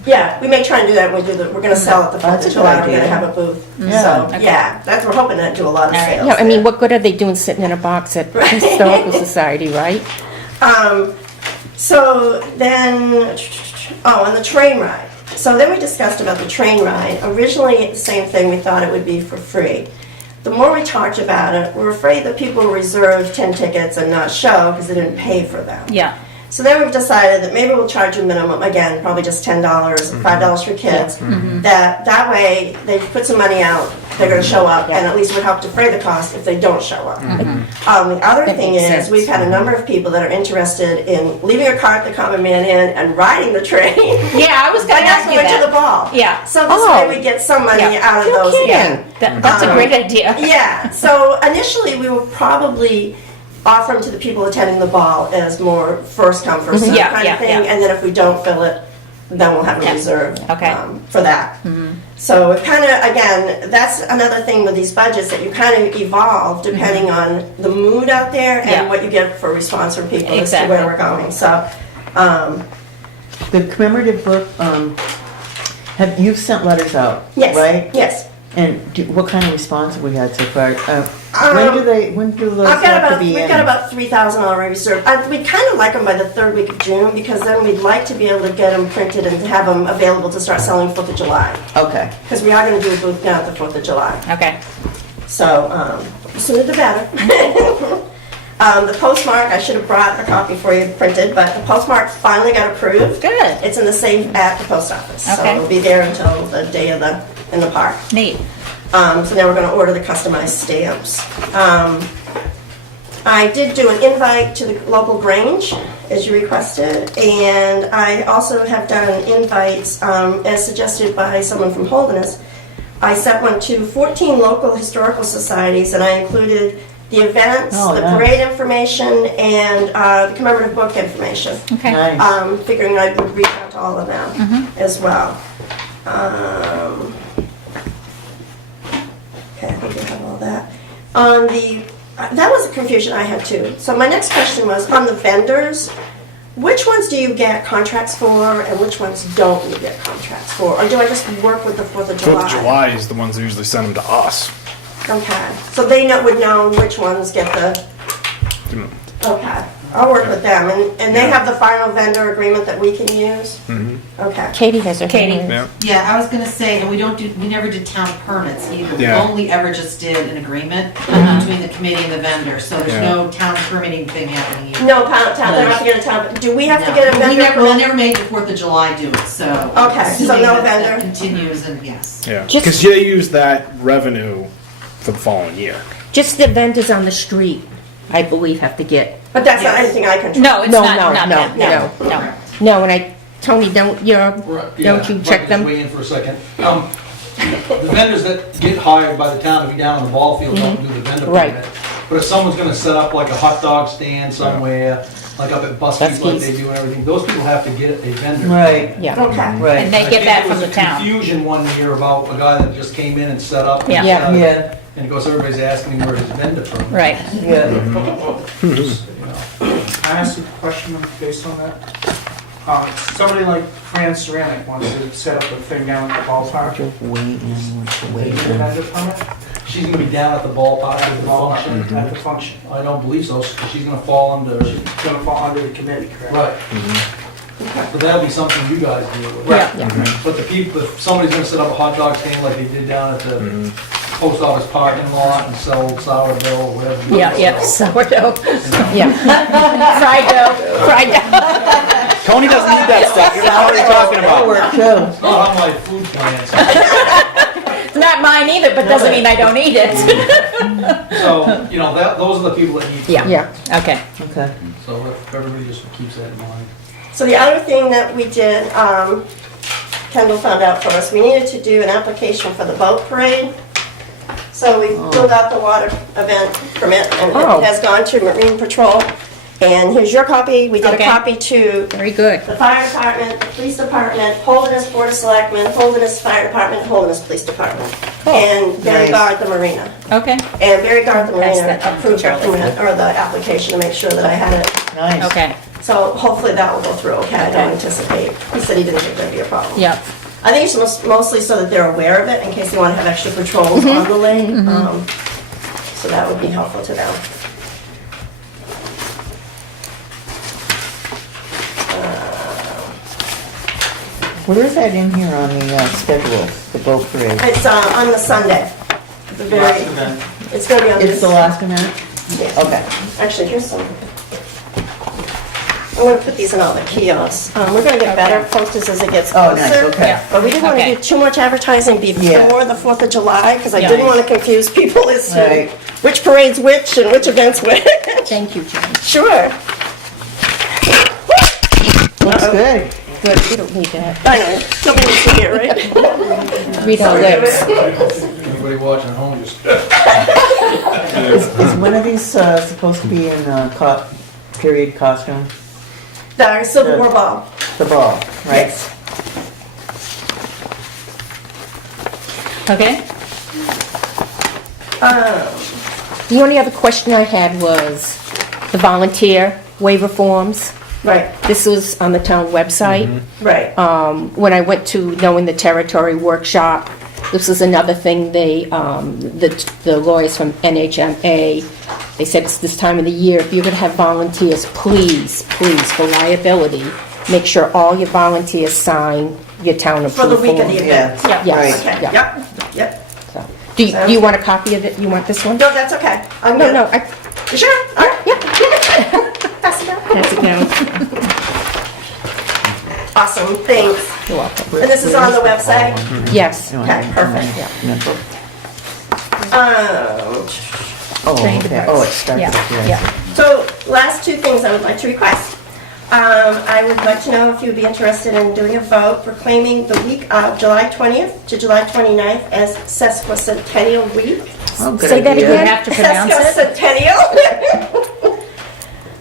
Yeah, we may try and do that when we do we're going to sell at the 4th That's of a July. good We're going to idea. have a booth. Yeah. So, yeah, we're hoping to do a lot of All right. sales. Yeah, I mean, there. what good are they doing sitting in a box at Historical Society, right? So then, and the train ride. So then we discussed about the train ride. Originally, the same thing, we thought it would be for free. The more we talked about it, we're afraid that people will reserve 10 tickets and not show because they didn't pay for them. Yeah, So then we've decided that maybe we'll charge a minimum, again, probably just $10, $5 for kids. That way, they put some money out, they're going to show up, and at least would help defray the cost if they don't show up. The other That thing makes is, sense. we've had a number of people that are interested in leaving a car at the Common Man Inn and riding the train. yeah, I was gonna And ask you going to the that. ball. Yeah. So this Oh. way we get some money Yeah. out of No those kidding. again. That's a great idea. Yeah, so initially we will probably offer them to the people attending the ball as more first come, first served Yeah, kind yeah, of thing. yeah. And then if we don't fill it, then we'll have a Yeah. reserve Okay. for that. So it kind of, again, that's another thing with these budgets that you kind of evolve depending on the mood out there and Yeah. what you get for response from people as to Exactly. where we're going. So, The commemorative book, you've sent letters out, yes, right? yes. And what kind of response have we had so far? When do those have to be We've in? got about 3,000 already reserved. We'd kind of like them by the third week of June, because then we'd like to be able to get them printed and have them available to start selling 4th of July. Okay. Because we are going to do a booth now at the 4th of July. Okay. So, the sooner the better. The postmark, I should have brought a copy for you printed, but the postmark finally got approved. Good. It's in the safe at the post office. So Okay. it'll be there until the day of in the park. Neat. So now we're going to order the customized stamps. I did do an invite to the local Grange, as you requested, and I also have done invites, as suggested by someone from Holderness. I sent one to 14 local historical societies, and I included the events, Oh, the nice. parade information, and the commemorative book information. Okay. Nice. Figuring I would reach out to all of them as well. Okay, I think I have all that. On the, that was a confusion I had too. So my next question was, on the vendors, which ones do you get contracts for and which ones don't you get contracts for? Or do I just work with the 4th of July? 4th of July is the ones that usually send them to us. Okay, so they would know which ones get the, okay. I'll work with them, and they have the final vendor agreement that we can use? Okay. Katie has her Katie. hand. Yeah. Yeah, I was gonna say, and we never did town permits either. We Yeah. only ever just did an agreement between the committee and the vendor, so there's Yeah. no town permitting thing happening either. No, town, they don't have to get a town, do we have to get a No, vendor? we never made the 4th of July do it, so. Okay, so assuming no that vendor? continues, and yes. Yeah. Just- Because they use that revenue for the following year. Just the vendors on the street, I believe, have to get. But that's not anything I control. No, it's No, not, no, not no, that. no. No. No, and Tony, don't you check them? Just weigh in for a second. The vendors that get hired by the town to be down on the ball field don't do the vendor Right. permit. But if someone's gonna set up like a hot dog stand somewhere, like up at Busty's like they do and everything, those people have to get a vendor. Right, Yeah. Okay. right. And they I get think that there from the was a town. confusion one year about a guy that just came in and set up. and Yeah. Yeah. set- Yeah, And of course, everybody's asking him where his vendor from. Right. yeah. Can I ask a question based on that? Somebody like Fran Ceramic wants to set up a thing down at the ballpark. They need a vendor permit She's gonna be down at the ballpark at the function. at the function. I don't believe so, 'cause she's gonna fall under, It's gonna fall under the committee, correct? right. But that'll be something you guys deal with. Yeah, yeah. But the people, if somebody's gonna set up a hot dog stand like they did down at the post office parking lot and sell sourdough or whatever. Yeah, yeah, sourdough. Yeah. Fried dough. Fried dough. Tony doesn't need that stuff, you know what he's talking That'll about. work too. It's not on my food plans. It's not mine either, but doesn't mean I don't eat it. So, you know, those are the people that need. Yeah. Yeah. Okay. Okay. So if everybody just keeps that in mind. So the other thing that we did, Kendall found out for us, we needed to do an application for the boat parade. So we filled out the water event permit, and Oh. it has gone to Marine Patrol. And here's your copy. We did a Okay. copy to Very good. the fire department, the police department, Holderness Board of Selectmen, Holderness Fire Department, Holderness Police Department, and Barry Nice. Guard the Marina. Okay. And Barry Guard the Pass Marina that on to approved the Charlie. permit, or the application to make sure that I had it. Nice. Okay. So hopefully that will go through okay. I Okay. don't anticipate. He said he didn't think there'd be a problem. Yeah. I think it's mostly so that they're aware of it in case they want to have extra patrols on the lake. So that would be helpful to them. Where is that in here on the schedule, the boat parade? It's on the Sunday. The very, Last event. it's going to be on It's this. the last event? Yeah. Okay. Actually, here's some. I'm going to put these in all the kiosks. We're going to get better posters as it gets Oh, closer. nice, okay. Yeah. But we didn't want to Okay. do too much advertising before Yeah. the 4th of July, because I Yeah. didn't want to confuse people as to Right. which parade's which and which event's which. Thank you, John. Sure. Looks good. Good, we don't need that. I know, nobody needs to hear, right? Read our lips. Anybody watching at home just. Is one of these supposed to be in period costume? The Civil War ball. The ball, right? Yes. Okay. The only other question I had was the volunteer waiver forms. Right, This was on the town website. right. When I went to Knowing the Territory workshop, This is another thing the lawyers from NHMA, they said it's this time of the year, if you're gonna have volunteers, please, for liability, make sure all your volunteers sign your town For approval. the week of the event. Yeah. Yes, Okay, yeah. yep. So, do you want a copy of it? You want this one? No, that's okay. I'm No, good. no, You sure? All right. yeah. Pass it out. Pass it down. Awesome, thanks. You're welcome. And this is on the website? Yes. Okay, perfect. Oh, okay. Oh, it starts Yeah, here. yeah. So, last two things I would like to request. I would like to know if you'd be interested in doing a vote proclaiming the week of July 20th to July 29th as Sesquicentennial Week. Oh, good Say that idea. You again? have to pronounce it. Sesquicentennial.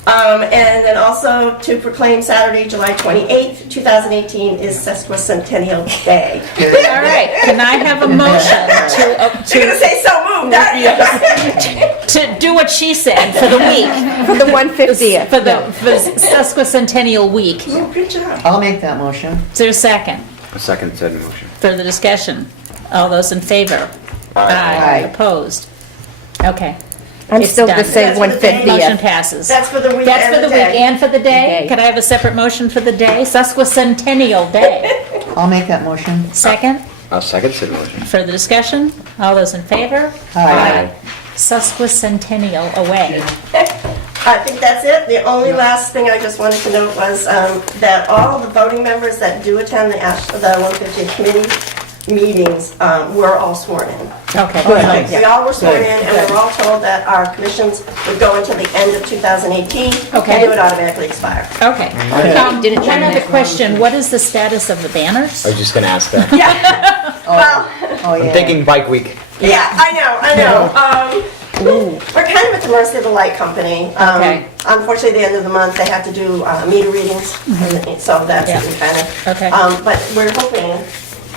And then also to proclaim Saturday, July 28th, 2018 is Sesquicentennial Day. All right, can I have a motion You're gonna say so moved, aren't you? to do what she said for the week, For the 150th. for the sesquicentennial week? Oh, good job. I'll make that motion. Is there a second? A second said motion. Further discussion? All those in favor? Aye. Opposed? Okay. I'm It's still done. gonna say That's for the day. Motion 150th. passes. That's for the week That's and for the the week day. and for the day? Day. Could I have a separate motion for the day? Sesquicentennial Day. I'll make that motion. Second? A second said motion. Further discussion? All those in favor? Aye. Sesquicentennial away. I think that's it. The only last thing I just wanted to note was that all the voting members that do attend the 150th committee meetings were all sworn in. Okay, Good. We all were sworn Good. in, and we were all told that our commissions would go until the end of 2018. Okay. And they would automatically expire. Okay. Didn't One change other that. question, what is the status of the banners? I was just gonna ask that. Well, Oh, yeah. I'm thinking bike week. yeah, I know. We're kind of at the mercy of the light company. Okay. Unfortunately, at the end of the month, they have to do meter readings, and so that's Yeah. kind of. Okay. But we're hoping.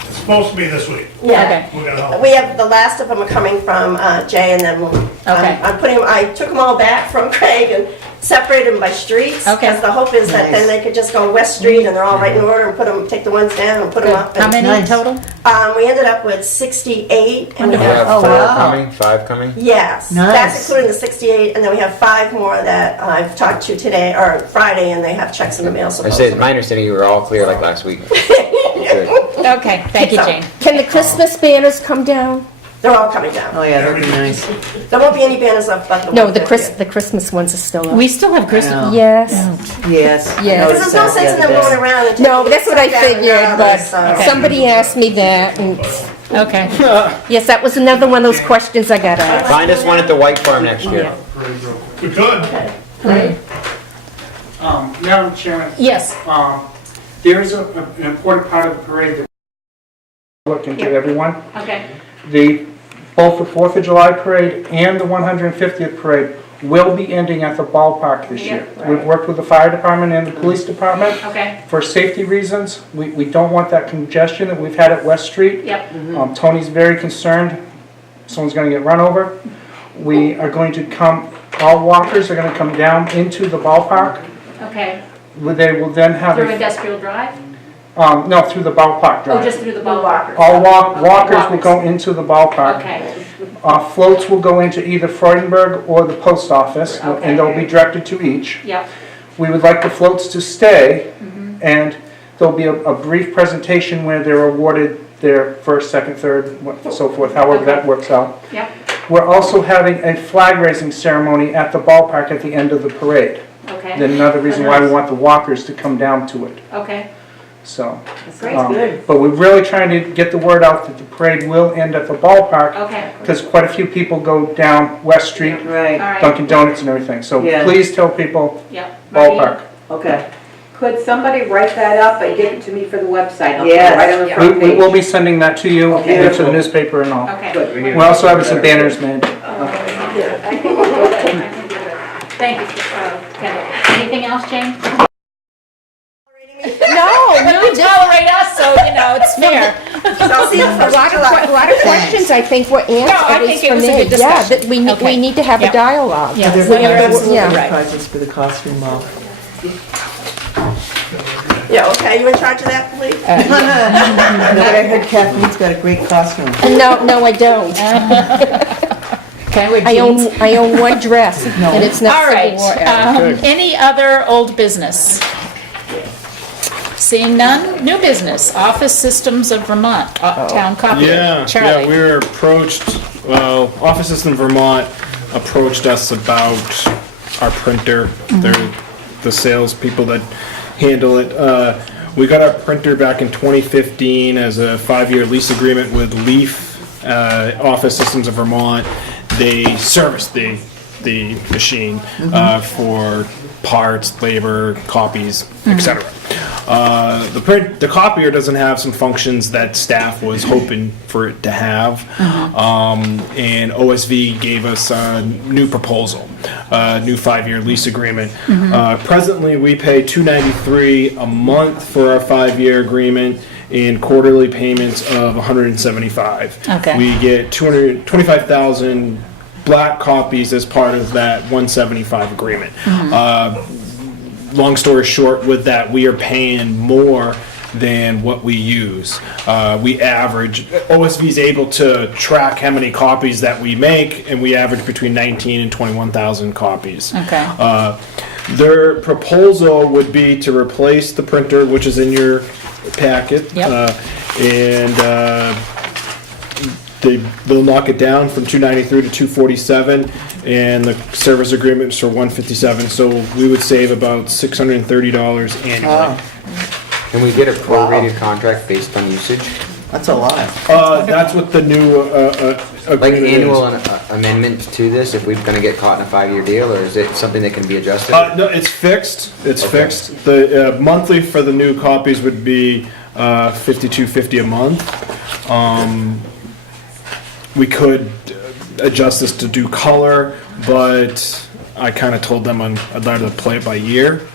It's supposed to be this week. Yeah. Okay. We're gonna help. We have, the last of them are coming from Jay, and then Okay. I took them all back from Craig and separated them by streets. Okay. Because the hope is that then they could just go West Street, and they're all right in order, and take the ones down and put them up. How And, many Nice. total? We ended up with 68, and we We have have four wow. coming, 5 coming. yes, Nice. that's including the 68, and then we have 5 more that I've talked to today, or Friday, and they have checks in the mail I said, supposedly. my understanding you were all clear like last week. Good. Okay, thank you, Jane. Can the Christmas banners come down? They're all coming down. Oh, yeah, that'd be nice. There won't be any banners left but the No, 150th. the Christmas ones are still up. We still have Christmas. know. Yes. Yes. I Yeah. noticed Because there's no that the sense in other them day. going around and taking No, that's what I stuff down figured, and but down, so- somebody asked me that, and Okay. yes, that was another one of those questions I got asked. Find us one at the White Farm next year. We could. Madam Chairman, Yes. there's an important part of the parade that we're looking to everyone. Okay. Both the 4th of July parade and the 150th parade will be ending at the ballpark this year. We've worked with the fire department and the police department. Okay. For safety reasons, we don't want that congestion that we've had at West Street. Yep. Tony's very concerned someone's going to get run over. We are going to all walkers are going to come down into the ballpark. Okay. They will then have Industrial Drive? no, through the ballpark drive. through the ballpark? All walkers will go into the ballpark. Okay. Floats will go into either Freudenberg or the post office, Okay. and they'll be directed to each. Yep. We would like the floats to stay, and there'll be a brief presentation where they're awarded their first, second, third, so forth, however that works out. Yep. We're also having a flag raising ceremony at the ballpark at the end of the parade. Okay. Then another reason why we want the walkers to come down to it. Okay. So, Great. but we're really trying to get the word out that the parade will end at the ballpark, Okay. because quite a few people go down West Street, Right, All right. Dunkin' Donuts and everything. So Yeah. please tell people Yep. ballpark. okay. Could somebody write that up and give it to me for the website? I'll put it Yes. right on the We front we will page. be sending that to you, Okay. and to the newspaper and all. Okay. Good. We're also having some banners made. I think we're good. Thank you, Kendall. Anything else, Jane? No, You tolerate us, so, it's fair. So I'll see you the a 1st lot of July. of questions I think were answered, No, I at think least it for was a me. good discussion. Yeah, that we Okay. need to have Yeah. a dialogue. Yeah. We You're have to- absolutely yeah. right. Prizes for the costume ball. Yeah, okay, you in charge of that, please? No, but I heard Kathleen's got a great costume. No, I don't. Can we I own one dress, and it's not All right, Civil War era. any other old business? Seeing none, new business, Office Systems of Vermont, Town Copier. Yeah, Charlie. we were approached, well, Office System Vermont approached us about our printer. They're the salespeople that handle it. We got our printer back in 2015 as a 5-year lease agreement with Leaf, Office Systems of Vermont. They service the machine for parts, labor, copies, etc. The copier doesn't have some functions that staff was hoping for it to have, and OSV gave us a new proposal, a new 5-year lease agreement. Presently, we pay $293 a month for our 5-year agreement, and quarterly payments of $175. Okay. We get 225,000 black copies as part of that 175 agreement. Long story short, with that, we are paying more than what we use. We average, OSV is able to track how many copies that we make, and we average between 19 and 21,000 copies. Okay. Their proposal would be to replace the printer, which is in your packet. Yep. They'll knock it down from 293 to 247, and the service agreement is for 157. So we would save about $630 annually. Can we get a prorated contract based on usage? That's a lot. That's what the new Like agreement annual is. amendments to this if we're gonna get caught in a 5-year deal, or is it something that can be adjusted? No, it's fixed. It's fixed. The monthly for the new copies would be $52.50 a month. We could adjust this to do color, but I kind of told them I'd rather play it by year.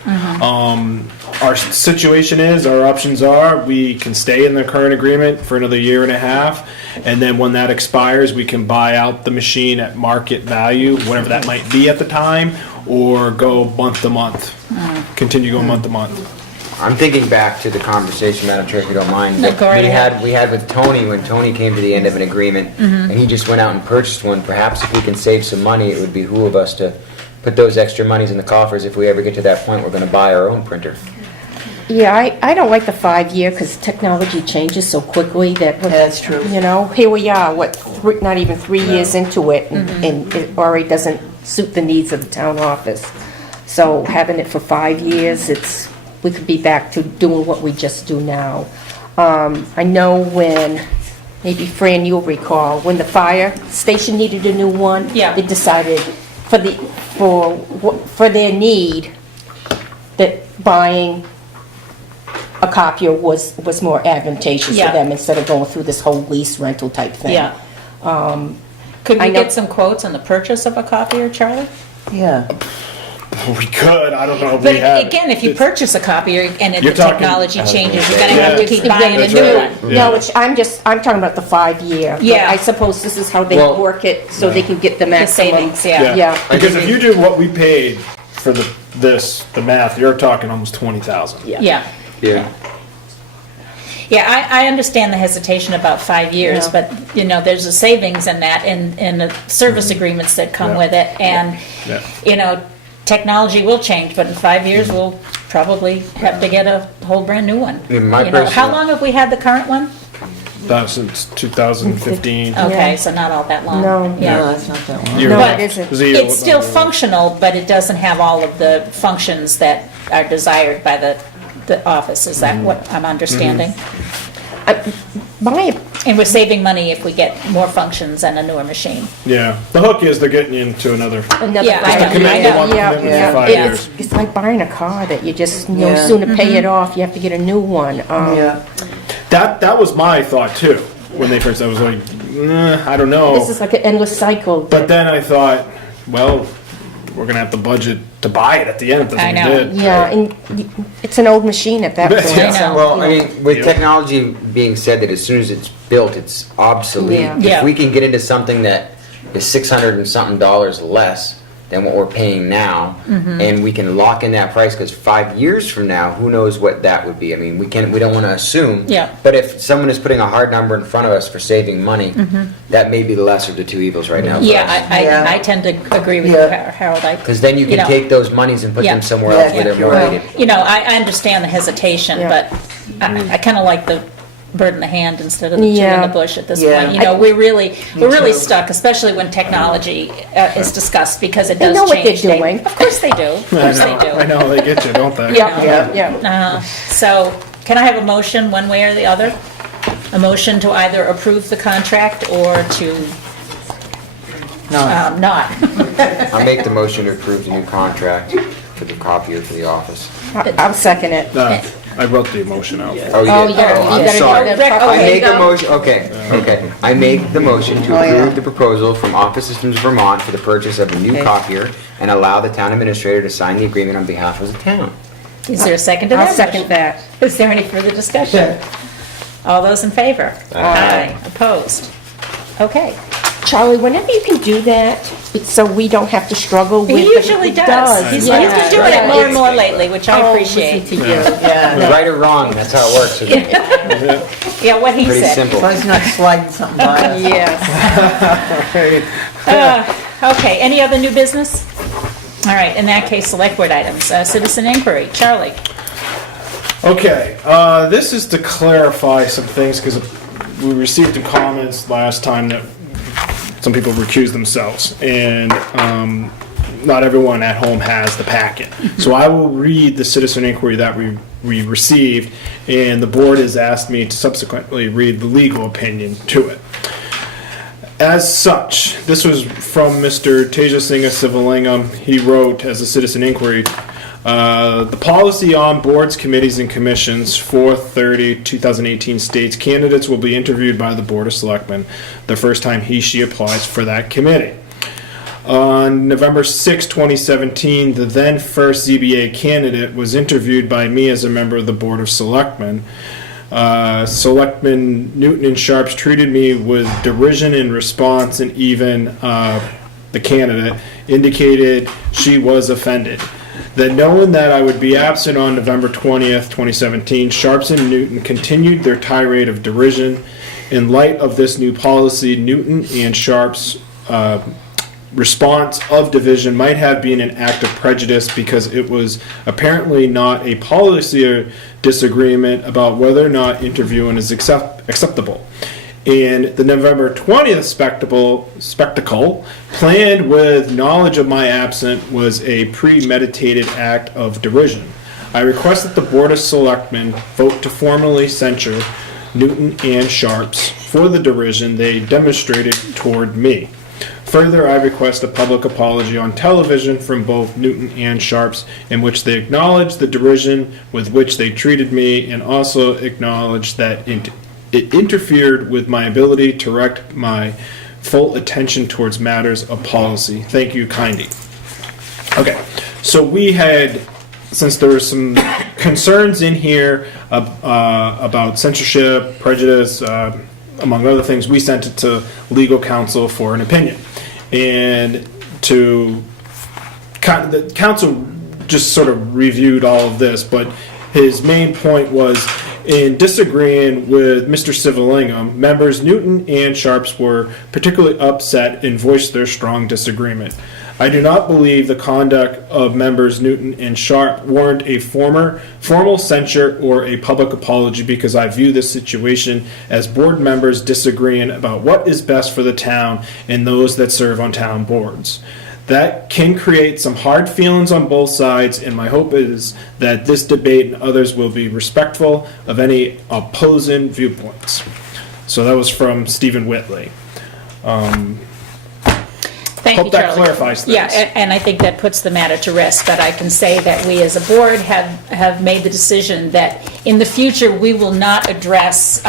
Our situation is, our options are, we can stay in the current agreement for another 1.5 years, and then when that expires, we can buy out the machine at market value, whatever that might be at the time, or go month to month, continue going month to month. I'm thinking back to the conversation, Madam Chair, if you don't mind, No, that go right we ahead. had with Tony when Tony came to the end of an agreement, and he just went out and purchased one. Perhaps if we can save some money, it would behoove us to put those extra monies in the coffers if we ever get to that point. We're going to buy our own printer. Yeah, I don't like the 5-year because technology changes so quickly that, That's true. you know, here we are, not even 3 years into it, and it already doesn't suit the needs of the town office. So having it for 5 years, we could be back to doing what we just do now. I know when, maybe Fran, you'll recall, when the fire station needed a new one, Yeah. they decided for their need that buying a copier was more advantageous Yeah. for them instead of going through this whole lease rental type thing. Yeah. Could I we know- get some quotes on the purchase of a copier, Charlie? Yeah. We could, I don't know if But we have. again, if you purchase a copier and the You're talking- technology changes, you're gonna Yeah. have to keep buying a That's new right. one. Yeah. No, I'm talking about the 5-year. Yeah. I suppose this is how they Well- work it, so they can get the The maximum. savings, yeah. Yeah. Because if you do what we paid for the math, you're talking almost 20,000. Yeah. Yeah. Yeah, I understand the hesitation about 5 years, Yeah. but, you know, there's a savings in that and the service agreements that come Yeah. with it. And, Yeah. you know, technology will change, but in 5 years, we'll probably have to get a whole brand new one. Yeah, my You know, how personal- long have we had the current one? Since 2015. Okay, Yeah. so not all that long. No. Yeah. No, that's not that long. Year- No, But it isn't. was a year- it's still functional, but it doesn't have all of the functions that are desired by the office. Is that what I'm understanding? My, And we're saving money if we get more functions and a newer machine. Yeah, the hook is they're getting you into another. another Yeah, I five know, years. I know. One Yeah, commitment yeah. for 5 years. It's like buying a car that you just, no Yeah. sooner pay it off, you have to get a new one. Yeah. That was my thought too, when they first, I was like, I don't know. This is like an endless cycle. But then I thought, well, we're gonna have to budget to buy it at the end if that's I what know. we did. Yeah, and it's an old machine at that Yeah. point. I know. so, Well, you I know. mean, with Yeah. technology being said that as soon as it's built, it's obsolete. Yeah. Yeah. If we can get into something that is $600 and something less, than what we're paying now, and we can lock in that price, because 5 years from now, who knows what that would be. I mean, we don't want to assume. Yeah. But if someone is putting a hard number in front of us for saving money, that may be the lesser of the two evils right now. Yeah, I tend to agree with you, Harold. Because then you can take those monies and put them somewhere else where they're more needed. You know, I understand the hesitation, but I kind of like the bird in the hand instead of the two in the bush at this point. You know, we're really stuck, especially when technology is discussed, because it does know what change. they're doing. Of course they do. Of course they do. I know, they get you, don't they? Yeah. So, can I have a motion one way or the other? A motion to either approve the contract or to not? I'll make the motion to approve the new contract for the copier for the office. I'll second it. I wrote the motion out. Oh, you did? I'm sorry. Rick, I okay, make a go. motion, okay. I make the motion to approve the proposal from Office Systems Vermont for the purchase of a new copier and allow the town administrator to sign the agreement on behalf of the town. Is there a second to that? I'll second that. Is there any further discussion? All those in favor? Aye. Opposed? Okay. Charlie, whenever you can do that, it's so we don't have to struggle with He usually does. He's been doing it more and more lately, which I appreciate. Listen to you. Right or wrong, that's how it works. Isn't it? Yeah, what he Pretty said. simple. So it's not sliding something by us. Yes. Okay, any other new business? All right, in that case, select board items. Citizen inquiry. Charlie? Okay, this is to clarify some things, because we received the comments last time that some people recused themselves, and not everyone at home has the packet. So I will read the citizen inquiry that we received, and the board has asked me to subsequently read the legal opinion to it. As such, this was from Mr. Tejasinghe Sivalingam. He wrote as a citizen inquiry, the policy on boards, committees, and commissions 4/30/2018 states candidates will be interviewed by the Board of Selectmen the first time he/she applies for that committee. On November 6, 2017, the then first ZBA candidate was interviewed by me as a member of the Board of Selectmen. Selectmen Newton and Sharps treated me with derision in response, and even the candidate indicated she was offended. That knowing that I would be absent on November 20th, 2017, Sharps and Newton continued their tirade of derision. In light of this new policy, Newton and Sharps' response of division might have been an act of prejudice, because it was apparently not a policy or disagreement about whether or not interviewing is acceptable. And the November 20th spectacle, planned with knowledge of my absence, was a premeditated act of derision. I request that the Board of Selectmen vote to formally censure Newton and Sharps for the derision they demonstrated toward me. Further, I request a public apology on television from both Newton and Sharps, in which they acknowledge the derision with which they treated me, and also acknowledge that it interfered with my ability to direct my full attention towards matters of policy. Thank you kindly. Okay, so we had, since there were some concerns in here about censorship, prejudice, among other things, we sent it to legal counsel for an opinion. And the counsel just sort of reviewed all of this, but his main point was, in disagreeing with Mr. Sivalingam, members Newton and Sharps were particularly upset and voiced their strong disagreement. I do not believe the conduct of members Newton and Sharp warrant a formal censure or a public apology, because I view this situation as board members disagreeing about what is best for the town and those that serve on town boards. That can create some hard feelings on both sides, and my hope is that this debate and others will be respectful of any opposing viewpoints. So that was from Stephen Whitley. Thank Hope you, that Charlie. clarifies things. Yeah, and I think that puts the matter to rest, but I can say that we as a board have made the decision that in the future we will not address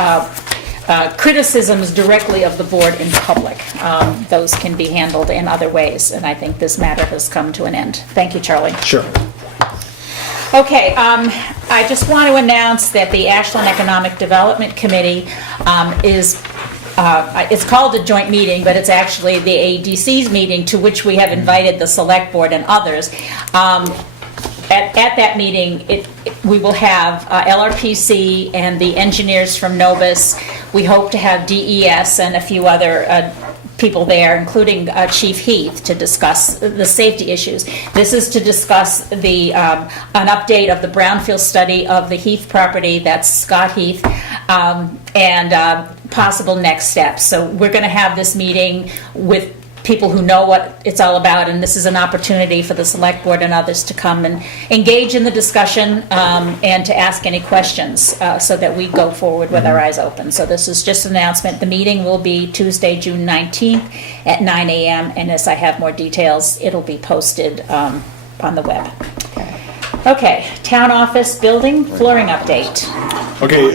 criticisms directly of the board in public. Those can be handled in other ways, and I think this matter has come to an end. Thank you, Charlie. Sure. Okay, I just want to announce that the Ashland Economic Development Committee is it's called a joint meeting, but it's actually the ADC's meeting, to which we have invited the Select Board and others. At that meeting, we will have LRPC and the engineers from Novus. We hope to have DES and a few other people there, including Chief Heath, to discuss the safety issues. This is to discuss an update of the brownfield study of the Heath property, that's Scott Heath, and possible next steps. So we're going to have this meeting with people who know what it's all about, and this is an opportunity for the Select Board and others to come and engage in the discussion and to ask any questions so that we go forward with our eyes open. So this is just an announcement. The meeting will be Tuesday, June 19th at 9 a.m. and as I have more details, it'll be posted on the web. Okay, town office building flooring update. Okay,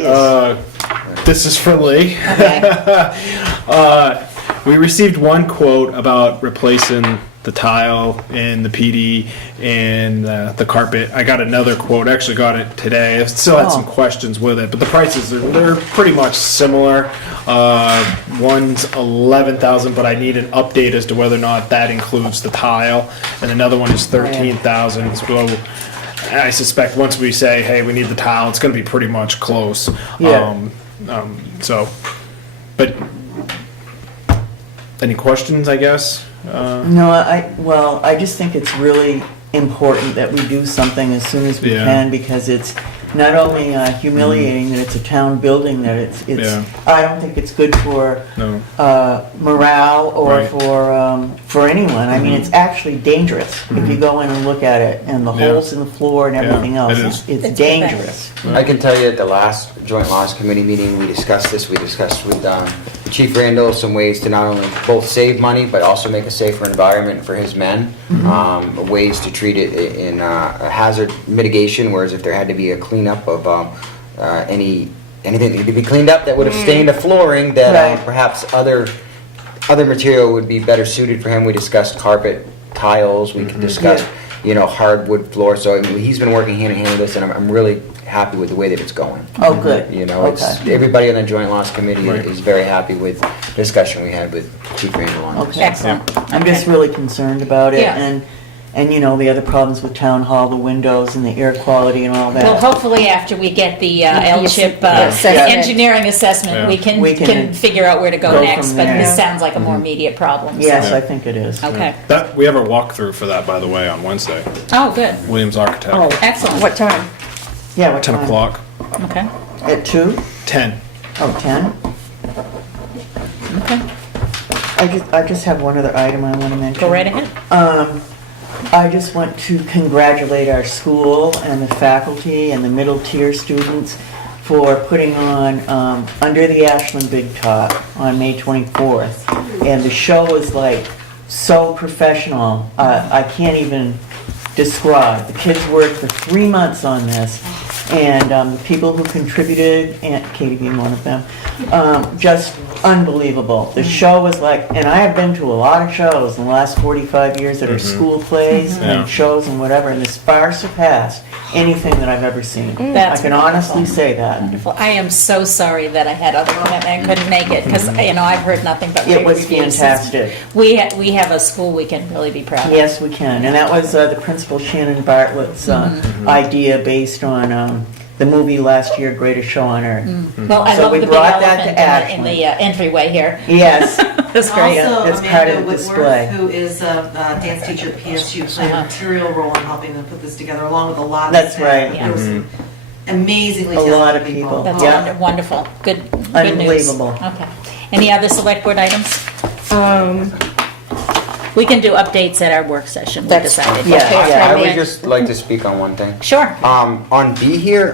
this is for Lee. Okay. We received one quote about replacing the tile in the PD and the carpet. I got another quote, actually got it today. I still had some questions with it, but the prices, they're pretty much similar. One's $11,000, but I need an update as to whether or not that includes the tile. And another one is $13,000. So I suspect once we say, hey, we need the tile, it's going to be pretty much close. Yeah. But any questions, I guess? No, I just think it's really important that we do something as soon as we can, because it's not only humiliating that it's a town building, that it's I don't think it's good for morale or for anyone. I mean, it's actually dangerous if you go in and look at it, and the holes in the floor and everything else. It's dangerous. I can tell you at the last Joint Loss Committee meeting, we discussed this. We discussed with Chief Randall some ways to not only both save money, but also make a safer environment for his men. Ways to treat it in a hazard mitigation, whereas if there had to be a cleanup of anything that needed to be cleaned up that would have stained the flooring, that perhaps other material would be better suited for him. We discussed carpet, tiles. We could discuss hardwood floor. So I mean, he's been working hand in hand with this, and I'm really happy with the way that it's going. Oh, good. It's everybody on the Joint Loss Committee is very happy with the discussion we had with Chief Randall on this. Okay. Excellent. I'm just really concerned about it, and the other problems with Town Hall, the windows and the air quality and all that. Well, hopefully after we get the L-chip engineering assessment, we can figure out where to go next, but this sounds like a more immediate problem. Yes, I think it is. Okay. We have a walkthrough for that, by the way, on Wednesday. Oh, good. Williams Architect. Oh, excellent. What time? Yeah, what 10 time? o'clock. Okay. At 2? 10. Oh, 10? Okay. I just have one other item I want to mention. Go right ahead. I just want to congratulate our school and the faculty and the middle tier students for putting on Under the Ashland Big Top on May 24th. And the show was like so professional. I can't even describe. The kids worked for 3 months on this, and the people who contributed, Aunt Katie being one of them, just unbelievable. The show was like, and I have been to a lot of shows in the last 45 years that are school plays and shows and whatever, and this far surpassed anything that I've ever seen. I can honestly say that. Wonderful. I am so sorry that I had other commitment and couldn't make it, because I've heard nothing but It great was reviews. fantastic. We have a school we can really be proud of. Yes, we can. And that was the Principal Shannon Bartlett's idea based on the movie last year, Greatest Show on Earth. Well, I So love we the big brought that elephant to in Ashland. the entryway here. Yes. That's great. Also, It's part of Amanda the display. Whitworth, who is a dance teacher at PSU, played a material role in helping them put this together, along with a lot of That's staff. right. There was amazingly A lot talented of people. That's Yeah. wonderful. Good news. Unbelievable. Okay. Any other select board items? We can do updates at our work session, we decided. I would just like to speak on one thing. Sure. On B here,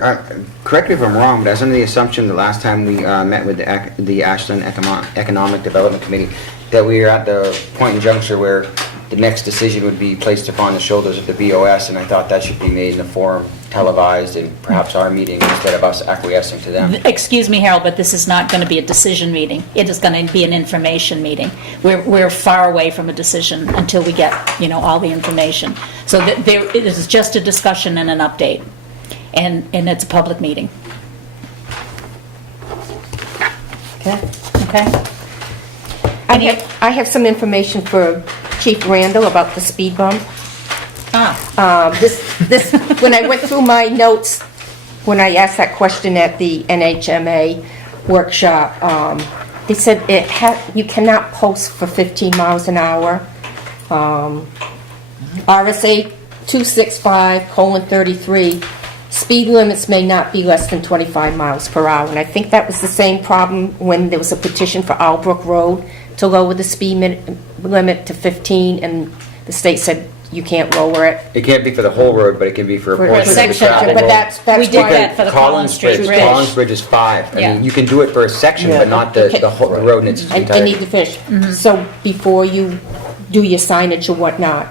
correct me if I'm wrong, but I was under the assumption the last time we met with the Ashland Economic Development Committee that we were at the point in juncture where the next decision would be placed upon the shoulders of the BOS, and I thought that should be made in the forum televised and perhaps our meeting instead of us acquiescing to them. Excuse me, Harold, but this is not going to be a decision meeting. It is going to be an information meeting. We're far away from a decision until we get, all the information. So it is just a discussion and an update, and it's a public meeting. Okay. Okay? I have some information for Chief Randall about the speed bump. This, when I went through my notes, when I asked that question at the NHMA workshop, they said you cannot post for 15 miles an hour. RSA 265:33, speed limits may not be less than 25 miles per hour. And I think that was the same problem when there was a petition for Albrook Road to lower the speed limit to 15, and the state said you can't lower it. It can't be for the whole road, but it can be for a portion of the section, travel But road. that's We did why- that for the Collins Street Bridge. Collins Bridge is 5. I Yeah. mean, you can do it for a section, but not the whole the road in its I entirety. need to finish. So before you do your signage or whatnot,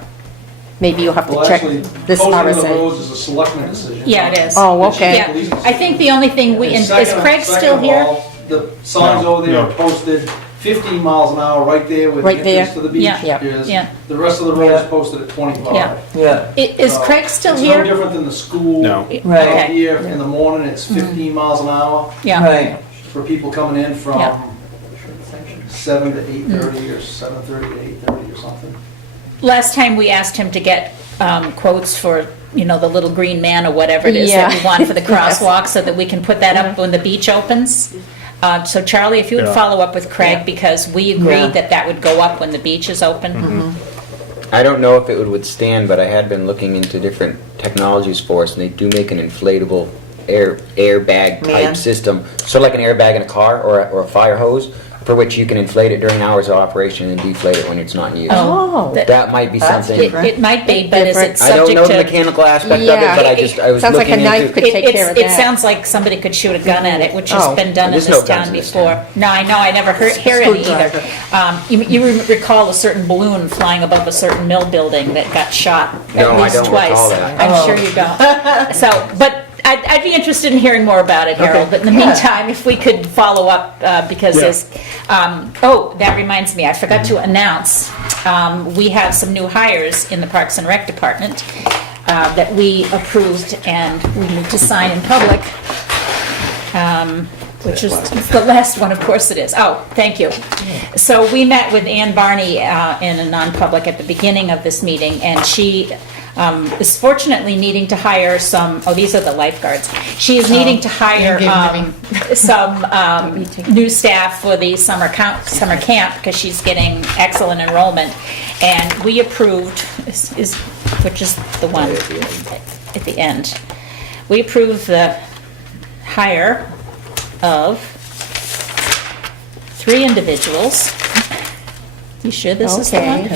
maybe you'll have to Well, check actually, this posting the RSA. roads is a selectman decision. Yeah, it is. Oh, okay. Yeah, I think the only thing And is second- Craig second still of here? all, The signs No, over there no. are posted 15 miles an hour right there with the Right there. entrance to the beach. Yeah, yeah, is. yeah. The rest of the road is Yeah. posted at 25. Yeah. Yeah, Is Craig still It's no here? different than the school. No. Right. Out here in the morning, it's 15 miles an hour Yeah, right. for people coming in from Yeah. 7 to 8:30 or 7:30 to 8:30 or something. last time we asked him to get quotes for, the little green man or whatever it is that we Yeah. want for the crosswalk, so that we can put that up when the beach opens. So Charlie, if you would Yeah. follow up with Craig, because we Yeah. agreed that would go up when the beach is open. I don't know if it would withstand, but I had been looking into different technologies for us, and they do make an inflatable airbag type Man. system, sort of like an airbag in a car or a fire hose, for which you can inflate it during hours of operation and deflate it when it's not in use. Oh. That might be That's something. It might be, but is it I don't subject know the to? mechanical aspect of it, Yeah, but I was sounds like looking a knife into. could take care of It that. sounds like somebody could shoot a gun at it, which has Oh. been done in There's this no guns town in this before. town. No, I know, I never hear it either. Screwdriver. You recall a certain balloon flying above a certain mill building that got shot No, at I least don't twice. recall that. I'm sure you don't. So, but I'd be interested in hearing more about it, Harold, but in the meantime, if we could follow up, because Yeah. there's, that reminds me, I forgot to announce, we have some new hires in the Parks and Rec Department that we approved and we need to sign in public, which is the last one, of course it is. Oh, thank you. So we met with Ann Barney in a non-public at the beginning of this meeting, and she is fortunately needing to hire some, these are the lifeguards. She is needing to hire some new staff for the summer camp, because she's getting excellent enrollment. And we approved, which is the one at the end. We approved the hire of 3 individuals. You sure this is the one?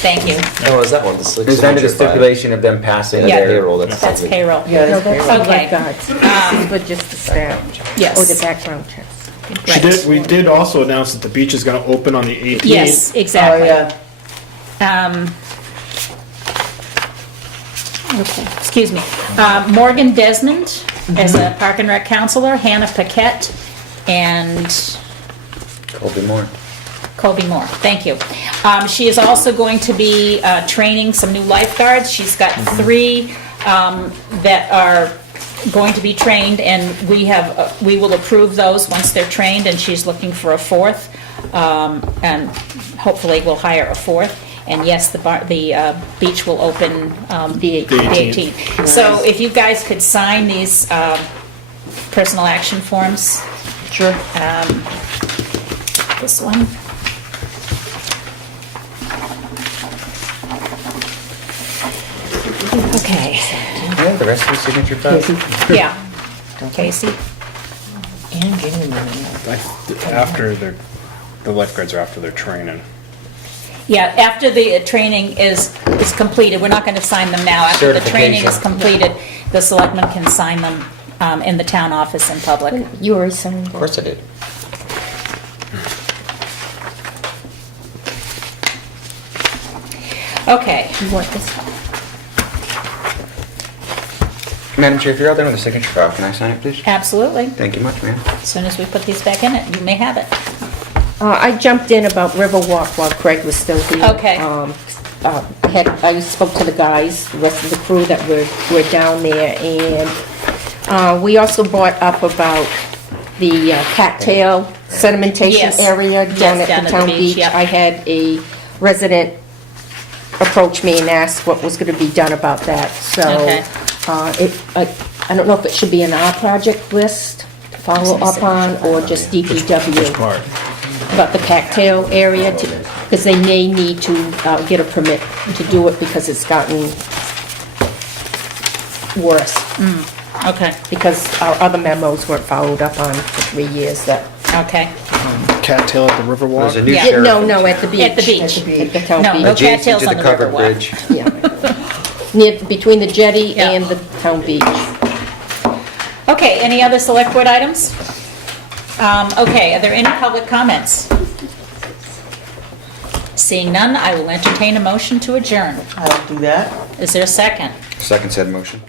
Thank you. No, is that one? This It was under the stipulation of them passing Yeah. their payroll. That's payroll. Yeah, No, that's that's great. the Okay. lifeguards. This is for just the staff. Yes. Or the background checks. Right. We did also announce that the beach is gonna open on the 18th. Yes, Oh, exactly. yeah. Excuse me. Morgan Desmond as a Park and Rec counselor, Hannah Paquette, and Colby Moore. Colby Moore. Thank you. She is also going to be training some new lifeguards. She's got 3 that are going to be trained, and we will approve those once they're trained, and she's looking for a 4th, and hopefully we'll hire a 4th. And yes, the beach will open the 18th. So if you guys could sign these personal action forms. Sure. This one. Okay, Yeah, the rest of the signature files. yeah. Casey? And give me money. After the lifeguards are after their training. Yeah, after the training is completed, we're not going to sign them now. After the training is completed, the selectmen can sign them in the town office in public. You already signed Of course I did. Okay. You want this? Madam Chair, if you're out there with a signature file, can I sign it, please? Absolutely. Thank you much, ma'am. As soon as we put these back in it, you may have it. I jumped in about Riverwalk while Craig was still here. Okay. I spoke to the guys, the rest of the crew that were down there, and we also brought up about the cattail sedimentation Yes. area down Yes, at the town beach. yep. I had a resident approach me and ask what was gonna be done about that, so. Okay. I don't know if it should be an our project list to follow up on, or just DPW. Part. About the cattail area, because they may need to get a permit to do it because it's gotten worse. Okay, Because our other memos weren't followed up on for 3 years that. okay. Cattail at the Riverwalk. There's a new Yeah. sheriff. No, at the beach. At the beach. At the town No, beach. no Adjacent cattails to on the the covered Riverwalk. bridge. Yeah. Between the jetty Yeah. and the town beach. Okay, any other select board items? Okay, are there any public comments? Seeing none, I will entertain a motion to adjourn. I'll do that. Is there a second? Second said motion.